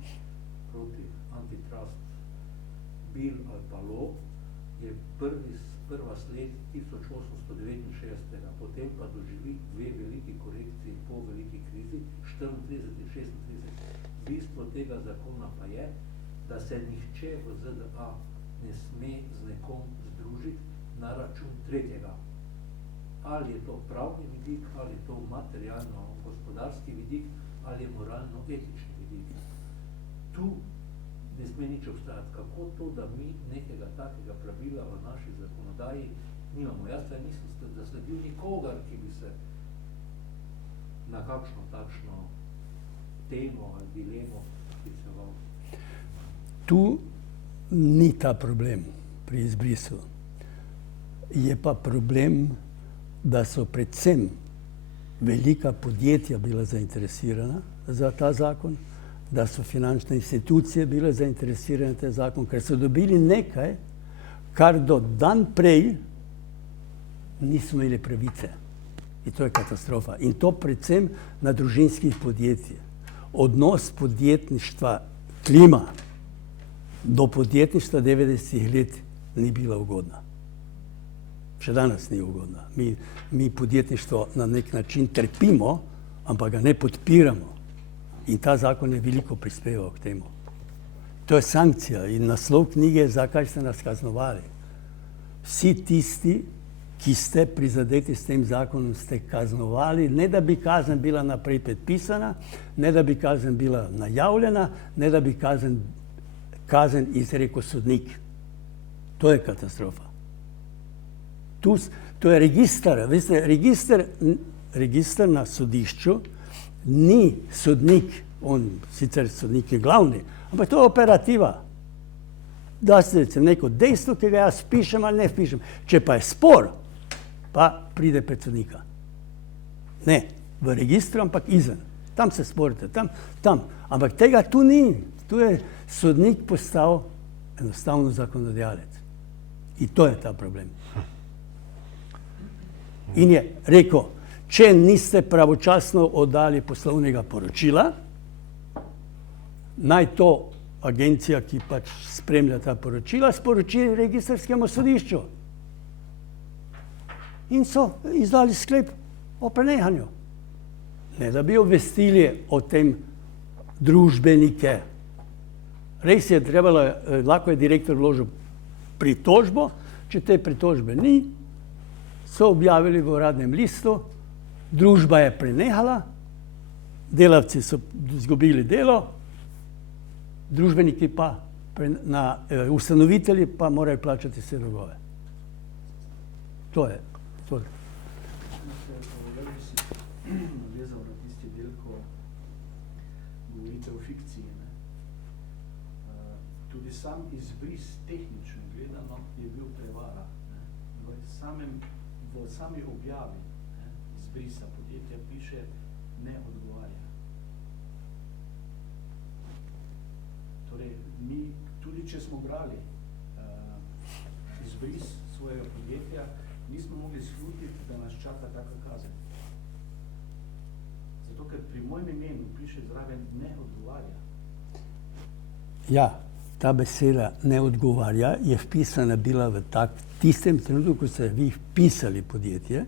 proti antitrust Bill ali pa Law je prva sled 1869, potem pa doživi dve veliki korekciji po veliki krizi, 34 in 36. Bistvo tega zakona pa je, da se nihče v ZDA ne sme z nekom združiti na račun tretjega. Ali je to pravni vidik, ali je to materialno-gospodarski vidik, ali je moralno-etični vidik. Tu ne sme nič obstajati. Kako to, da mi nekega takega pravila v naši zakonodaji nimamo? Jaz pa nisem zasledil nikogar, ki bi se na kakšno takšno temo ali dilemo skliceval. Tu ni ta problem pri izbrisu. Je pa problem, da so predvsem velika podjetja bila zainteresirana za ta zakon, da so finančne institucije bile zainteresirane za ta zakon, ker so dobili nekaj, kar do dan prej nismo imeli pravice. In to je katastrofa. In to predvsem na družinskih podjetjih. Odnos podjetništva, klima do podjetništva 90 let ni bila ugodna. Še danes ni ugodna. Mi podjetništvo na nek način trpimo, ampak ga ne podpiramo. In ta zakon je veliko prispeval k temu. To je sankcija in naslov knjige je Zakaj ste nas kaznovali. Vsi tisti, ki ste prizadeti s tem zakonom, ste kaznovali, ne da bi kazen bila naprej predpisana, ne da bi kazen bila najavljena, ne da bi kazen izrekel sodnik. To je katastrofa. To je register. Veste, register na sodišču ni sodnik, on sicer sodnik je glavni, ampak to je operativa. Da se neko dejstvo, ki ga jaz pišem ali ne pišem. Če pa je spor, pa pride pred sodnika. Ne v registru, ampak izven. Tam se sporite, tam. Ampak tega tu ni. Tu je sodnik postal enostavno zakonodajalec. In to je ta problem. In je rekel, če niste pravočasno oddali poslovnega poročila, naj to agencija, ki pač spremlja ta poročila, sporoči registrskemu sodišču. In so izdali sklep o prenehanju. Ne da bi obvestili o tem družbenike. Res je, lahko je direktor vložil pritožbo, če te pritožbe ni, so objavili v uradnem listu, družba je prenehala, delavci so izgubili delo, družbeniki pa, ustanovitelji pa morajo plačati vse dolgove. To je. Navezal na tisti del, ko govorite o fikciji. Tudi sam izbris, tehnično gledano, je bil prevara. V sami objavi izbrisa podjetja piše ne odgovarja. Torej, mi, tudi če smo brali izbris svojega podjetja, nismo mogli slutiti, da nas čaka taka kazen. Zato, ker pri mojem imenu piše zraven ne odgovarja. Ja, ta beseda ne odgovarja je vpisana bila v tistem trenutku, ko ste vi vpisali podjetje.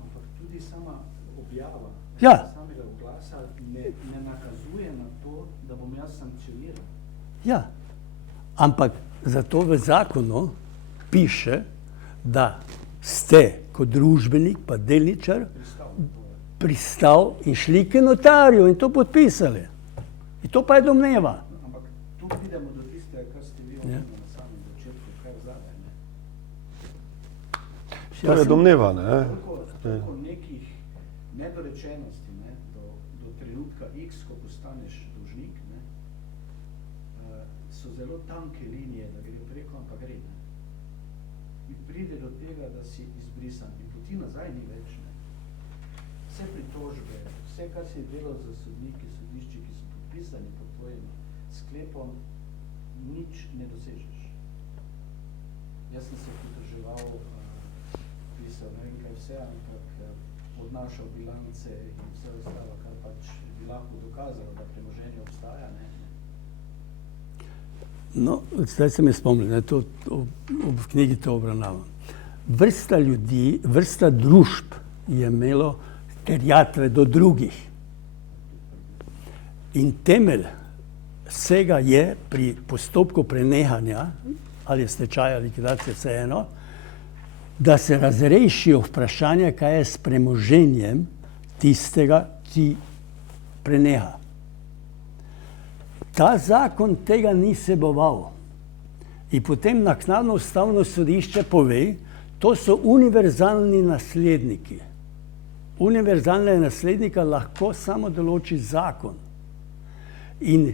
Ampak tudi sama objava samega oglasa ne nakazuje na to, da bom jaz sankcioniral. Ja, ampak zato v zakonu piše, da ste kot družbenik pa delničar pristal in šli k notarju in to podpisali. In to pa je domneva. Ampak tu pridemo do tistega, kar ste vi omenili na samem začetku, kar zadaj. To je domneva, ne? Toliko nekih nedorečenosti do trenutka X, ko postaneš dolžnik, so zelo tanke linije, da gre preko, ampak gre. In pride do tega, da si izbrisan in poti nazaj ni več. Vse pritožbe, vse, kar si delal za sodniki, sodišči, ki so podpisani pod tvojim sklepom, nič ne dosežeš. Jaz sem se pritoževal, pisal ne vem kaj vse, ampak odnašal bilance in vse ostalo, kar pač bi lahko dokazalo, da premoženje obstaja. No, zdaj se mi spomnim, to v knjigi to obravnavam. Vrsta ljudi, vrsta družb je imelo terjatve do drugih. In temelj vsega je pri postopku prenehanja, ali stečaja, likvidacije, vseeno, da se razrešijo vprašanja, kaj je s premoženjem tistega, ki preneha. Ta zakon tega ni vseboval. In potem naknadno ustavno sodišče pove, to so univerzalni nasledniki. Univerzalnega naslednika lahko samo določi zakon. In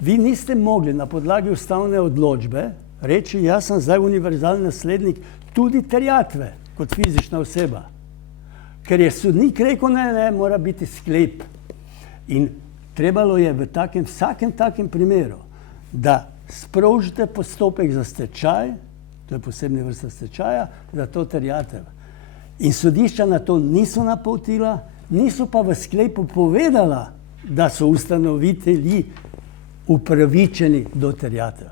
vi niste mogli na podlagi ustavne odločbe reči, jaz sem zdaj univerzalni naslednik tudi terjatve kot fizična oseba. Ker je sodnik rekel, ne, mora biti sklep. In trebalo je v vsakem takem primeru, da sprožite postopek za stečaj, to je posebna vrsta stečaja, za to terjatev. In sodišča na to niso napotila, niso pa v sklepu povedala, da so ustanovitelji upravičeni do terjatev.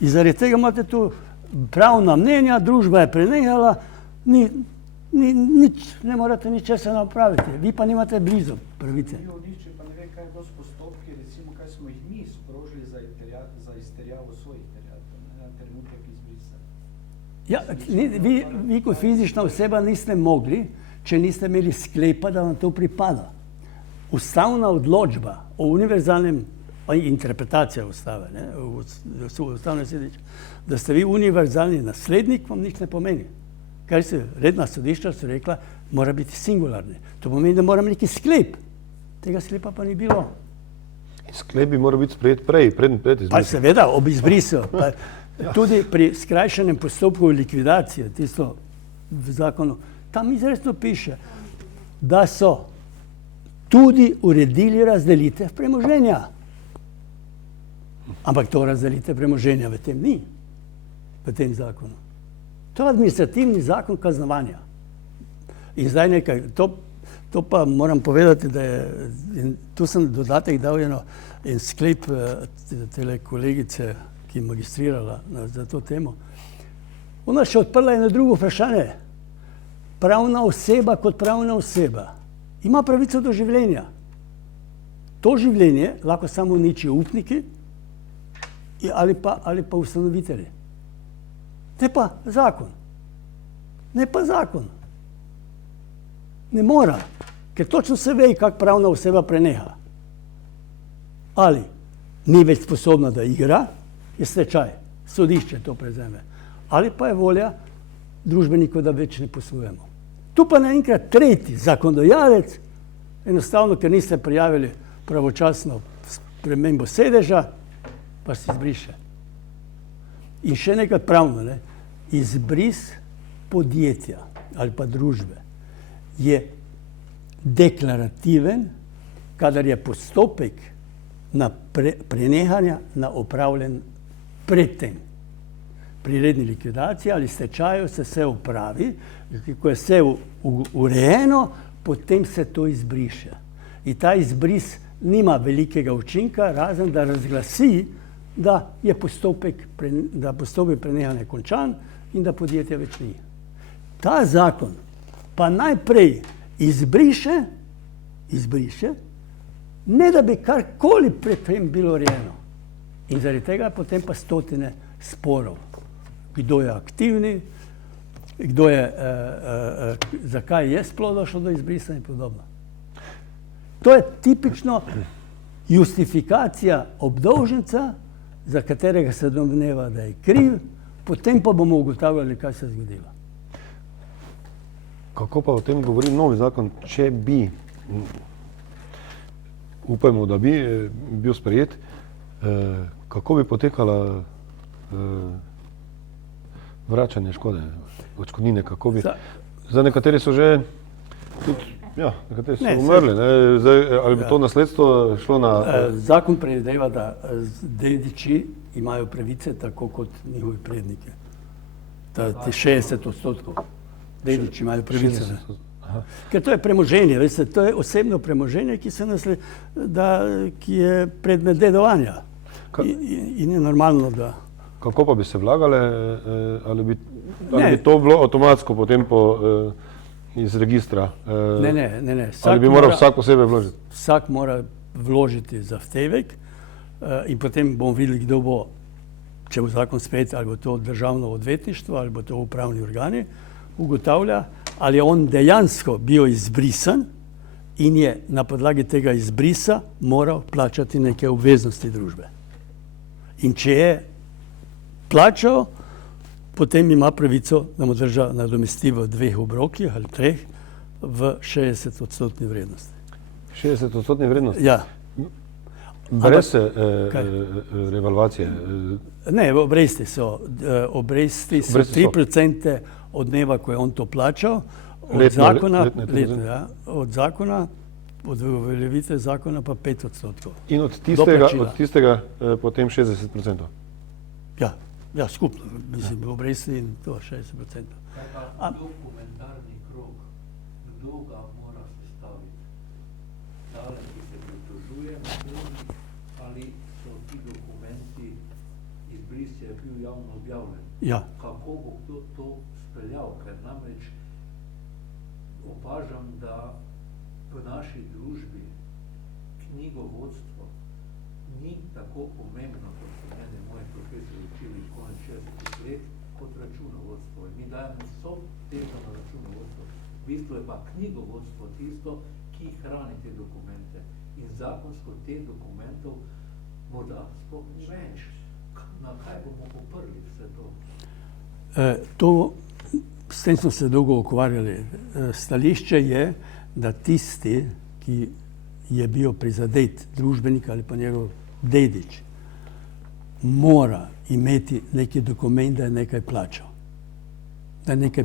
In zaradi tega imate tu pravna mnenja, družba je prenehala, ne morate ničesar napraviti, vi pa nimate blizu pravice. Sodišče pa ne ve, kaj je bilo s postopki, recimo, kaj smo jih mi sprožili za izterjavo svojih terjatev, na trenutek izbrisa. Ja, vi kot fizična oseba niste mogli, če niste imeli sklepa, da vam to pripada. Ustavna odločba o univerzalnem, interpretacija ustave, ustavne sodišče, da ste vi univerzalni naslednik, vam nič ne pomeni. Kaj se redna sodišča so rekla, mora biti singularni. To pomeni, da mora neki sklep. Tega sklepa pa ni bilo. In sklep bi moral biti sprejet prej izbrisom. Pa seveda, ob izbrisu. Tudi pri skrajšanem postopku likvidacije, tisto v zakonu, tam izrecno piše, da so tudi uredili razdelitev premoženja. Ampak to razdelitev premoženja v tem ni, v tem zakonu. To je administrativni zakon kaznovanja. In zdaj nekaj, to pa moram povedati, da je, tu sem dodatek dal en sklep tele kolegice, ki je magistrirala za to temo. Ona še odprla eno drugo vprašanje. Pravna oseba kot pravna oseba ima pravico do življenja. To življenje lahko samo uničijo upniki ali pa ustanovitelji. Ne pa zakon. Ne pa zakon. Ne mora, ker točno se ve, kak pravna oseba preneha. Ali ni več sposobna, da igra, je stečaj, sodišče to prevzeme. Ali pa je volja družbenikov, da več ne poslujemo. Tu pa naenkrat tretji zakonodajalec, enostavno, ker niste prijavili pravočasno spremembo sedeža, pa se izbriše. In še nekaj pravno, izbris podjetja ali pa družbe je deklarativen, kadar je postopek prenehanja opravljen predtem. Pri redni likvidaciji ali stečaju se vse opravi, ko je vse urejeno, potem se to izbriše. In ta izbris nima velikega učinka, razen da razglasi, da je postopek prenehanja končan in da podjetja več ni. Ta zakon pa najprej izbriše, ne da bi karkoli predtem bilo urejeno. In zaradi tega potem pa stotine sporov. Kdo je aktivni, zakaj je sploh došlo do izbrisa in podobno. To je tipično justifikacija obdolženca, za katerega se domneva, da je kriv, potem pa bomo ugotavljali, kaj se je zgodilo. Kako pa o tem govori novi zakon, če bi, upajmo, da bi bil sprejet, kako bi potekala vračanje škode, odškodnine, kako bi... Za nekateri so že tudi, nekateri so umrli, ali bi to nasledstvo šlo na... Zakon predvideva, da dediči imajo pravice tako kot njihovi predniki. Ti 60%. Dediči imajo pravice. Ker to je premoženje, veste, to je osebno premoženje, ki je predmet dedovanja. In je normalno, da... Kako pa bi se vlagale, ali bi to bilo avtomatsko potem iz registra? Ne. Ali bi moral vsak posebej vložiti? Vsak mora vložiti zahtevek in potem bomo videli, kdo bo, če bo zakon sprejet, ali bo to državno odvetništvo, ali bo to upravni organi, ugotavlja, ali je on dejansko bil izbrisan in je na podlagi tega izbrisa moral plačati neke obveznosti družbe. In če je plačal, potem ima pravico, da mu država nadomesti v 2 obrokih ali 3 v 60% vrednosti. 60% vrednosti? Ja. Brez revalvacije. Ne, obresti so 3% od dneva, ko je on to plačal, od zakona, od uveljavitve zakona pa 5%. In od tistega potem 60%. Ja, skupno, mislim, obresti in to 60%. Dokumentarni krog, kdo ga mora sestaviti? Tale, ki se pritožuje na ali so ti dokumenti, izbris je bil javno objavljen? Ja. Kako bo kdo to speljal? Ker namreč opažam, da v naši družbi knjigovodstvo ni tako pomembno, kot so mene moji profesori učili konec 60 let, kot računovodstvo. In mi dajemo vso težo na računovodstvo. V bistvu je pa knjigovodstvo tisto, ki hrani te dokumente. In zakonsko te dokumentov morda sploh ni več. Na kaj bomo poprli vse to? S tem smo se dolgo ukvarjali. Stališče je, da tisti, ki je bil prizadet, družbenik ali pa njegov dedič, mora imeti neki dokument, da je nekaj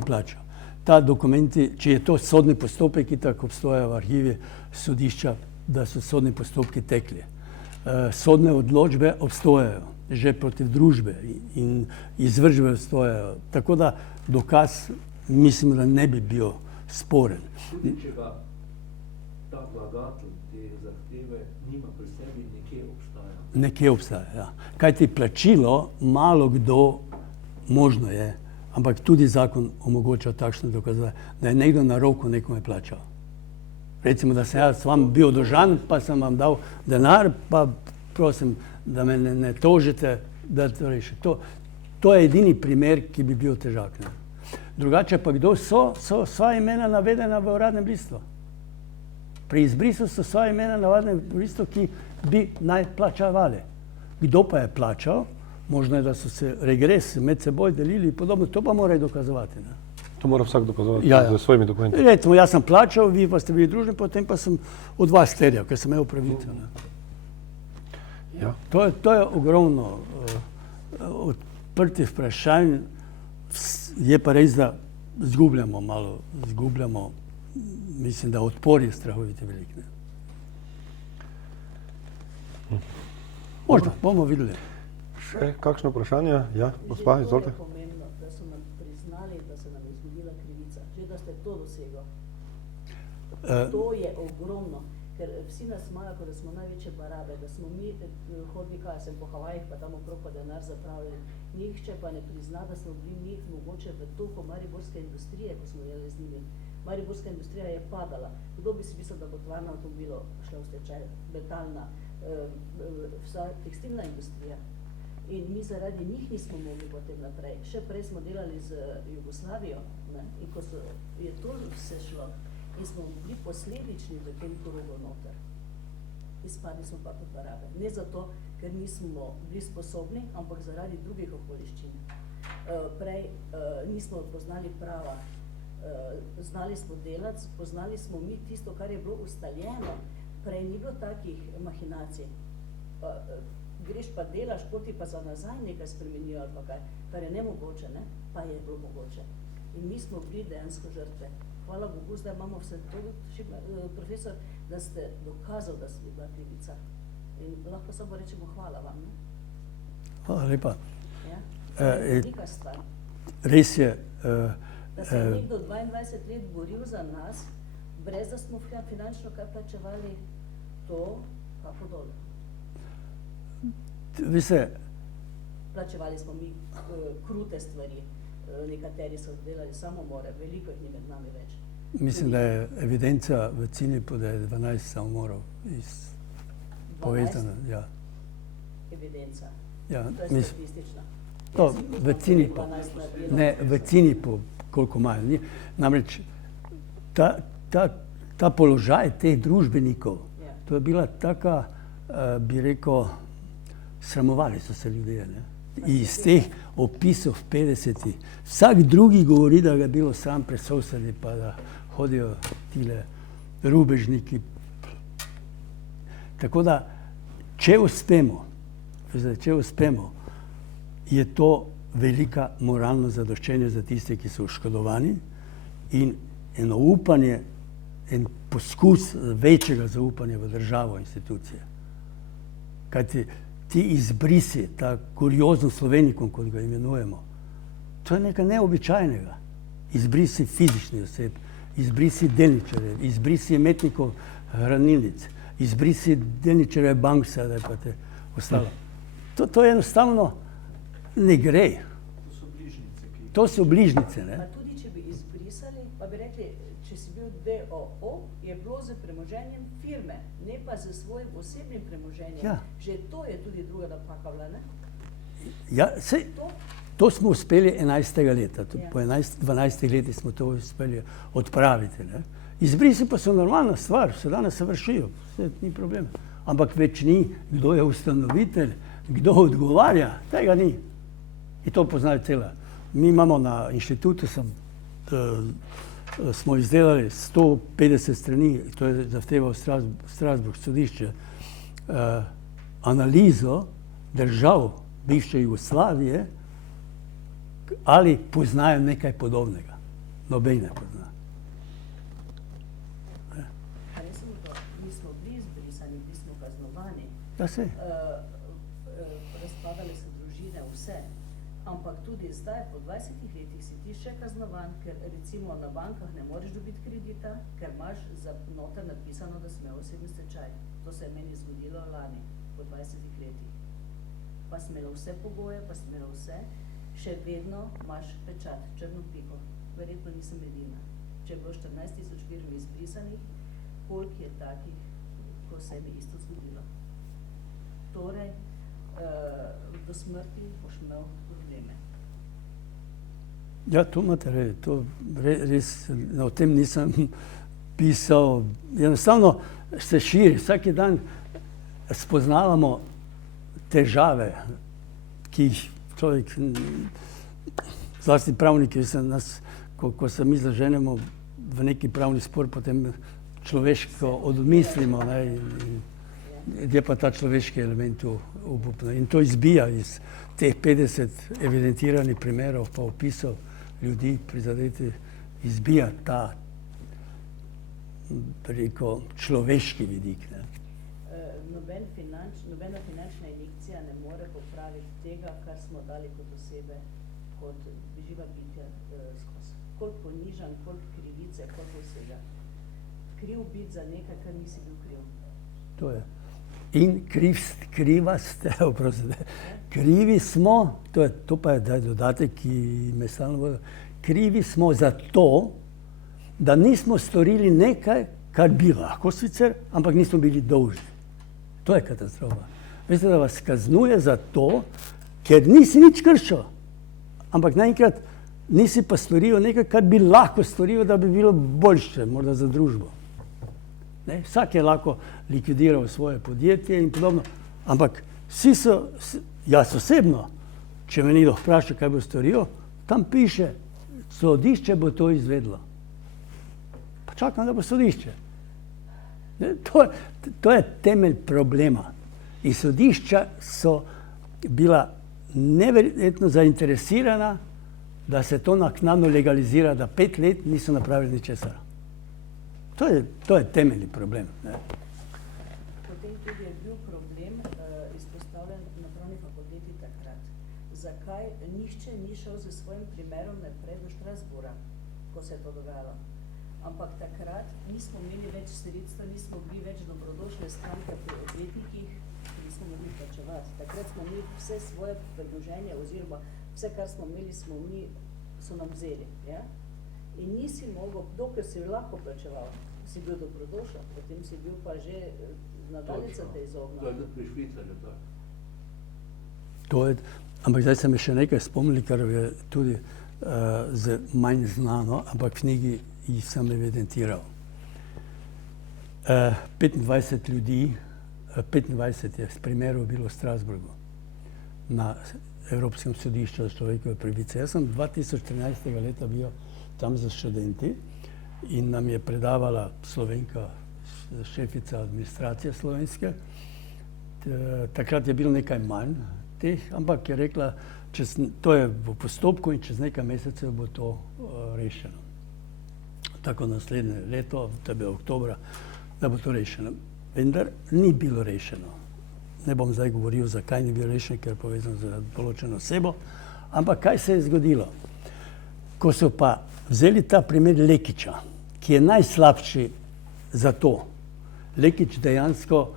plačal. Ta dokumenti, če je to sodni postopek, ki tako obstoja v arhivi sodišča, da so sodni postopki tekli. Sodne odločbe obstojajo, že protiv družbe in izvršbe obstojajo. Tako da dokaz mislim, da ne bi bil sporen. Tudi če ga ta vlagatelj te zahteve nima pri sebi, nekje obstaja, ja. Kajti plačilo malo kdo možno je, ampak tudi zakon omogoča takšne dokaze, da je nekdo na roko nekomu plačal. Recimo, da sem jaz vam bil dolžan, pa sem vam dal denar, pa prosim, da me ne tožite, da to reši. To je edini primer, ki bi bil težak. Ne. Drugače pa kdo so sva imena navedena v uradnem listu. Pri izbrisu so sva imena navedena v listu, ki bi naj plačevali. Kdo pa je plačal, možno je, da so se regres med seboj delili in podobno, to pa morajo dokazovati. Ne. To mora vsak dokazovati z svojimi dokumenti. Recimo, jaz sem plačal, vi pa ste bili družni, potem pa sem od vas terjal, ker sem imel pravico. Ja. To je ogromno odprtih vprašanj, je pa res, da zgubljamo, mislim, da odpor je strahovito velik. Možno, bomo videli. Še kakšno vprašanje? Ja, gospa, izvolite. Že to je pomembno, da so nam priznali, da se nam je zgodila krivica. Že da ste to dosegli. To je ogromno, ker vsi nas imajo, kot da smo največje barabe, da smo mi hodili, kaj sem po Havajih, pa tam okrog pa denar zapravljali. Nihče pa ne prizna, da smo bili mi mogoče v toku mariborske industrije, ko smo jeli z njimi. Mariborska industrija je padala. Kdo bi si mislil, da bo tovarna avtomobilov šla v stečaj, metalna, vsa tekstilna industrija. In mi zaradi njih nismo mogli potem naprej. Še prej smo delali z Jugoslavijo, ne? In ko je to vse šlo in smo bili posledični v tem krogu noter. Izpadli smo pa kot barabe. Ne zato, ker nismo bili sposobni, ampak zaradi drugih okoliščin. Prej nismo poznali prava, znali smo delati, poznali smo mi tisto, kar je bilo ustaljeno. Prej ni bilo takih mahinacij. Greš pa delaš, poti pa za nazaj nekaj spremenijo ali pa kaj, kar je nemogoče, ne? Pa je bilo mogoče. In mi smo bili dejansko žrtve. Hvala Bogu, zdaj imamo vse to, profesor, da ste dokazali, da ste bila krivica. In lahko samo rečemo hvala vam, ne? Hvala lepa. Ja? Velika stvar. Res je. Da se je nekdo 22 let boril za nas, brez da smo finančno kaj plačevali, to kako dol. Plačevali smo mi krute stvari, nekateri so delali samomore, veliko jih ni med nami več. Mislim, da je evidenca v Cinipu, da je 12 samomorov povezana. Ja. Evidenca? Ja, to je statistična? To, v Cinipu. Ne, v Cinipu, koliko imajo. Namreč ta položaj teh družbenikov, to je bila taka, bi rekel, sramovali so se ljudje. Ne? Iz teh opisov v 50-ih. Vsak drugi govori, da ga je bilo sram presosali, pa da hodijo tile rubežniki. Tako da če uspemo, je to velika moralno zadoščenje za tiste, ki so oškodovani in eno upanje, en poskus večjega zaupanja v državo, institucije. Kajti ti izbrisi, ta kuriozno Slovenikum, kot ga imenujemo, to je nekaj neobičajnega. Izbrisi fizičnih oseb, izbrisi delničarjev, izbrisi imetnikov hranilnic, izbrisi delničarjev bank, sedaj pa te ostalo. To enostavno ne gre. To so bližnjice, ne? Pa tudi, če bi izbrisali, pa bi rekli, če si bil d.o.o., je bilo z premoženjem firme, ne pa z svojim osebnim premoženjem. Ja. Že to je tudi druga napaka bila, ne? Ja, sej, to smo uspeli 11. leta. Ja. Po 12 letih smo to uspeli odpraviti. Ne? Izbrisi pa so normalna stvar, se danes se vršijo, vse ni problem. Ampak več ni, kdo je ustanovitelj, kdo odgovarja, tega ni. In to poznajo cela. Mi imamo na inštitutu, smo izdelali 150 strani, to je zahteval Strasbourg sodišče, analizo držav bivše Jugoslavije, ali poznajo nekaj podobnega. Noben ne pozna. Pa ne samo to, mi smo bili izbrisani, bili smo kaznovani. Ja, sej. Razpadale so družine, vse. Ampak tudi zdaj, po 20 letih, si ti še kaznovan, ker recimo na bankah ne moreš dobiti kredita, ker imaš za noter napisano, da si imel osebni stečaj. To se je meni zgodilo lani, po 20 letih. Pa si imel vse pogoje, pa si imel vse, še vedno imaš pečat, črno piko. Verjetno nisem edina. Če je bilo 14.000 firm izbrisanih, koliko je takih, ko se mi isto zgodilo. Torej, do smrti boš imel probleme. Ja, to imate res, to res, o tem nisem pisal. Enostavno se širi, vsak dan spoznavamo težave, ki jih človek, zlasti pravniki, ko se mi zaženemo v neki pravni spor, potem človeško odmislimo, ne, je pa ta človeški element obupno. In to izbija iz teh 50 evidentiranih primerov, pa opisov ljudi prizadeti, izbija ta, preko človeški vidik. Ne. Nobena finančna injekcija ne more popraviti tega, kar smo dali kot osebe, kot živa bitja skozi. Koliko ponižanj, koliko krivice, koliko vsega. Kriv biti za nekaj, kar nisi bil kriv. To je. In kriva ste, oprostite, krivi smo, to pa je dodatek, ki me stalno vodi, krivi smo za to, da nismo storili nekaj, kar bi lahko sicer, ampak nismo bili dolžni. To je katastrofa. Veste, da vas kaznuje za to, ker nisi nič kršil, ampak naenkrat nisi pa storil nekaj, kar bi lahko storil, da bi bilo boljše, morda za družbo. Ne? Vsak je lahko likvidiral svoje podjetje in podobno, ampak vsi so, jaz osebno, če me nekdo vpraša, kaj bo storil, tam piše, sodišče bo to izvedlo. Pa čakam, da bo sodišče. Ne? To je temelj problema. In sodišča so bila neverjetno zainteresirana, da se to naknadno legalizira, da 5 let niso napravili ničesar. To je temeljni problem. Ne? Potem tudi je bil problem izpostavljen na pravni fakulteti takrat. Zakaj nihče ni šel z svojim primerom naprej do Strasbourga, ko se je to dogajalo. Ampak takrat nismo imeli več sredstva, nismo bili več dobrodošle stranke pri odvetnikih, nismo mogli plačevati. Takrat smo imeli vse svoje premoženje oziroma vse, kar smo imeli, so nam vzeli. Ja? In nisi mogel, dokler si lahko plačeval, si bil dobrodošel, potem si bil pa že nadalje se te izognal. To je tudi pri Švicarju, tak. Ampak zdaj se mi še nekaj spomnili, kar je tudi manj znano, ampak v knjigi jih sem evidentiral. 25 ljudi, 25 je s primerov bilo v Strasbourgu na Evropskem sodišču za človekove pravice. Jaz sem 2013. leta bil tam za študenti in nam je predavala Slovenka, šefica administracije slovenske, takrat je bilo nekaj manj teh, ampak je rekla, to je v postopku in čez nekaj mesecev bo to rešeno. Tako naslednje leto, to je bilo oktobra, da bo to rešeno. Vendar ni bilo rešeno. Ne bom zdaj govoril, zakaj ni bilo rešeno, ker je povezano z določeno osebo, ampak kaj se je zgodilo? Ko so pa vzeli ta primer Lekića, ki je najslabši za to. Lekić dejansko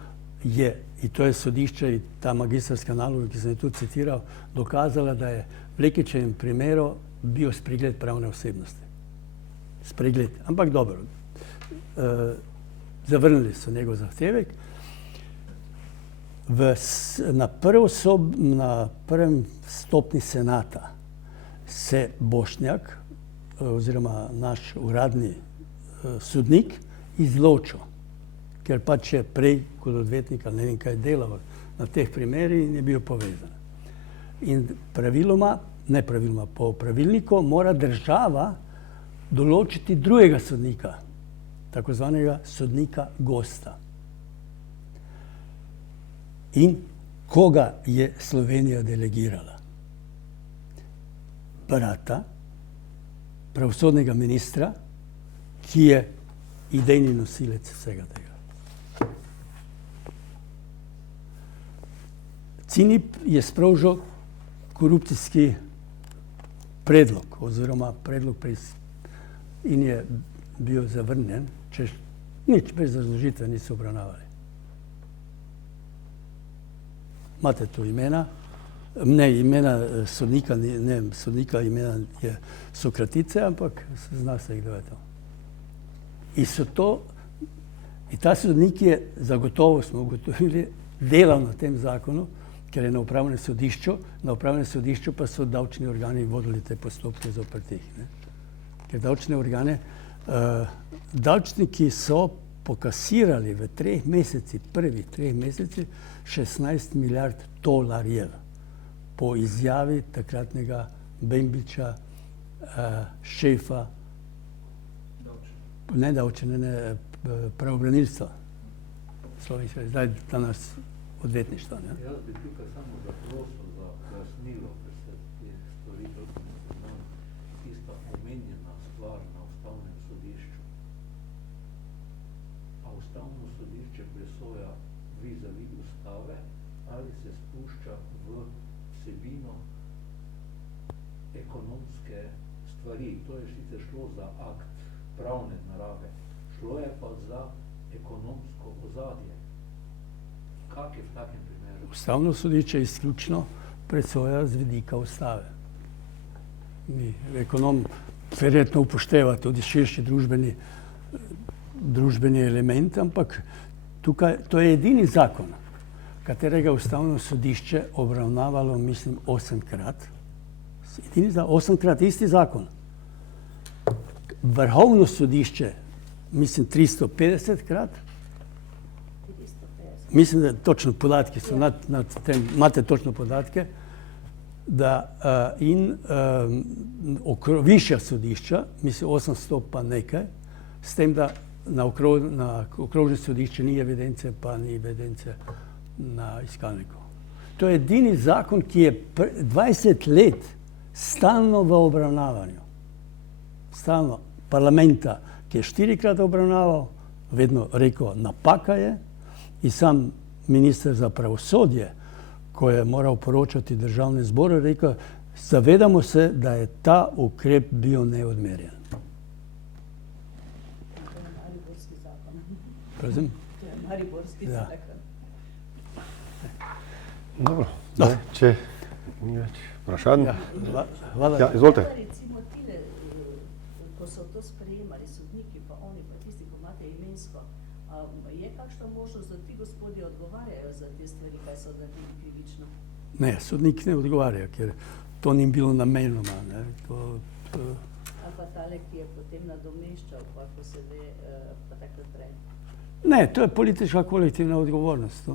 je, in to je sodišče, ta magistrska naloga, ki sem jo tudi citiral, dokazala, da je v Lekićevem primeru bil spregled pravne osebnosti. Spregled. Ampak dobro, zavrnili so njegov zahtevek. Na prvem stopni senata se Bošnjak, oziroma naš uradni sodnik, izločil, ker pač je prej kot odvetnik ali ne vem kaj delal na teh primerih in je bil povezan. In po pravilniku mora država določiti drugega sodnika, tako zvanega sodnika gosta. In koga je Slovenija delegirala? Brata pravosodnega ministra, ki je idejni nosilec vsega tega. CINIP je sprožil korupcijski predlog oziroma predlog in je bil zavrnjen, češ nič brez razložitve niso obravnavali. Imate tu imena, imena sodnika, sodnika imena je Sokratice, ampak zna se, kdo je to. In ta sodnik je zagotovo, smo ugotovili, delal na tem zakonu, ker je na upravnem sodišču pa so davčni organi vodili te postopke zoper teh. Ker davčne organe, davčniki so pokasirali v prvih 3 mesecih 16 milijard dolarjev po izjavi takratnega Bembiča, šefa pravobranilstva slovenskega, zdaj danes odvetništva. Jaz bi tukaj samo zaprosil za pojasnilo, ker se te stvari toliko ne poznam. Tista omenjena stvar na ustavnem sodišču. A ustavno sodišče presoja vizavi ustave ali se spušča v vsebino ekonomske stvari. To je sicer šlo za akt pravne narave, šlo je pa za ekonomsko ozadje. Kak je v takem primeru? Ustavno sodišče izključno presoja z vidika ustave. Ekonom verjetno upošteva tudi širši družbeni element, ampak tukaj, to je edini zakon, katerega ustavno sodišče obravnavalo, mislim, 8-krat. 8-krat isti zakon. Vrhovno sodišče, mislim, 350-krat. Mislim, da točno podatki so nad tem, imate točno podatke, da višja sodišča, mislim 800 pa nekaj, s tem, da na okrožno sodišče ni evidence, pa ni evidence na iskalniku. To je edini zakon, ki je 20 let stalno v obravnavanju. Stalno parlamenta, ki je 4-krat obravnaval, vedno rekel, napaka je, in sam minister za pravosodje, ko je moral poročati državnemu zboru, rekel, zavedamo se, da je ta ukrep bil neodmerjen. To je mariborski zakon. Prosim? To je mariborski zakon. Dobro, če ni več vprašanj. Hvala. Ja, izvolite. Recimo tile, ko so to sprejemali sodniki, pa oni, pa tisti, ko imate imensko, je kakšna možnost, da ti gospodje odgovarjajo za te stvari, kaj so naredili krivično? Ne, sodnik ne odgovarja, ker to ni bilo namenoma. Ali pa tale, ki je potem nadomeščal, pa ko se ve, pa tako naprej. Ne, to je politična kolektivna odgovornost.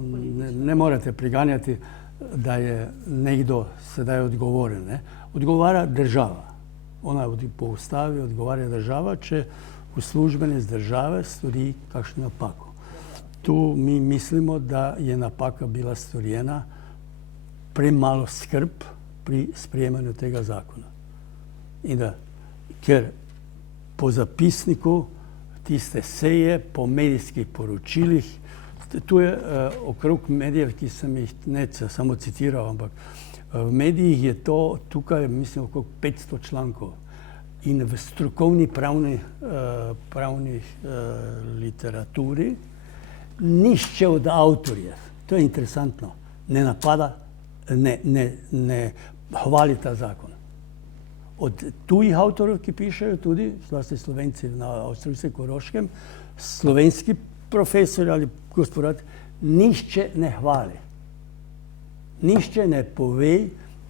Ne morete priganjati, da je nekdo sedaj odgovoren. Odgovarja država. Ona po ustavi odgovarja država, če uslužbenec države stori kakšno napako. tu mi mislimo, da je napaka bila storjena, premalo skrb pri sprejemanju tega zakona. In da, ker po zapisniku tiste seje, po medijskih poročilih, tu je okrog medijev, ki sem jih ne samo citiral, ampak v medijih je to tukaj, mislim, okrog 500 člankov. In v strokovni pravni literaturi nišče od avtorjev, to je interesantno, ne napada, ne hvali ta zakon. Od tujih avtorjev, ki pišejo tudi, zlasti Slovenci na Avstrijskem Koroškem, slovenski profesor ali gospodar, nišče ne hvali. Nišče ne pove,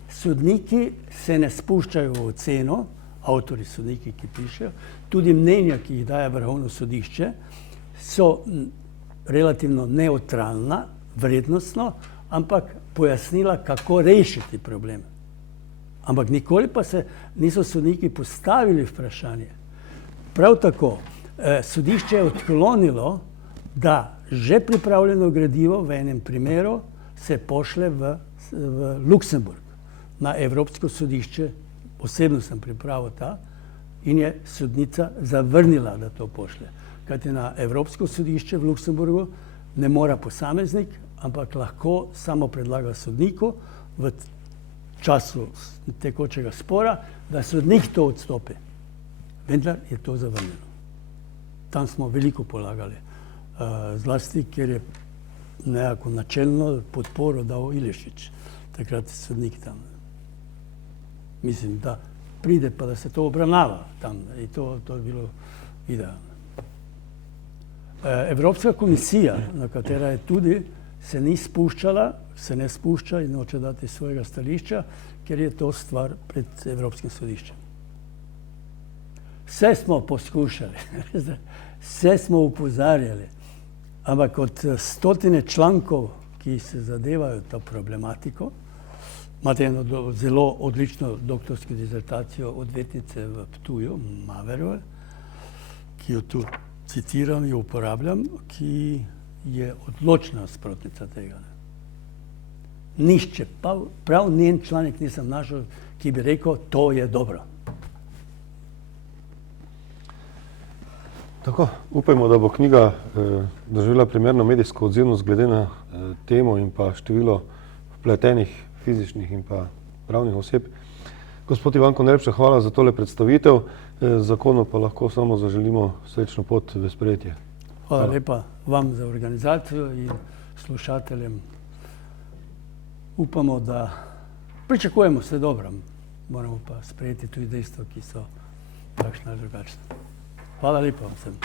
sodniki se ne spuščajo v oceno, avtori sodniki, ki pišejo, tudi mnenja, ki jih daje Vrhovno sodišče, so relativno neutralna, vrednostno, ampak pojasnila, kako rešiti problem. Ampak nikoli pa se niso sodniki postavili vprašanje. Prav tako, sodišče je odklonilo, da že pripravljeno gradivo v enem primeru se pošle v Luksemburg, na Evropsko sodišče. Osebno sem pripravil ta in je sodnica zavrnila, da to pošle. Kajti na Evropsko sodišče v Luksemburgu ne mora posameznik, ampak lahko samo predlaga sodniku v času tekočega spora, da sodnik to odstopi. Vendar je to zavrnjeno. Tam smo veliko polagali. Zlasti, ker je nekako načelno podporo dal Ilešič, takrat sodnik tam. Mislim, da pride pa da se to obravnava tam in to je bilo idealno. Evropska komisija, na katera je tudi, se ni spuščala, se ne spušča in noče dati svojega stališča, ker je to stvar pred Evropskim sodiščem. Vse smo poskušali, vse smo upozarjali, ampak od stotine člankov, ki se zadevajo to problematiko, imate eno zelo odlično doktorsko dizertacijo odvetnice v Ptuju, Maverove, ki jo tu citiram in uporabljam, ki je odločna nasprotnica tega. Nišče, prav njen članek nisem našel, ki bi rekel, to je dobro. Tako, upajmo, da bo knjiga doživela primerno medijsko odzivnost glede na temo in pa število vpletenih fizičnih in pa pravnih oseb. Gospod Ivanko, najlepša hvala za tole predstavitev. Zakonu pa lahko samo zaželimo srečno pot v sprejetje. Hvala lepa vam za organizacijo in slušateljem. Upamo, da pričakujemo vse dobro. Moramo pa sprejeti tudi dejstva, ki so takšna ali drugačna. Hvala lepa vsem.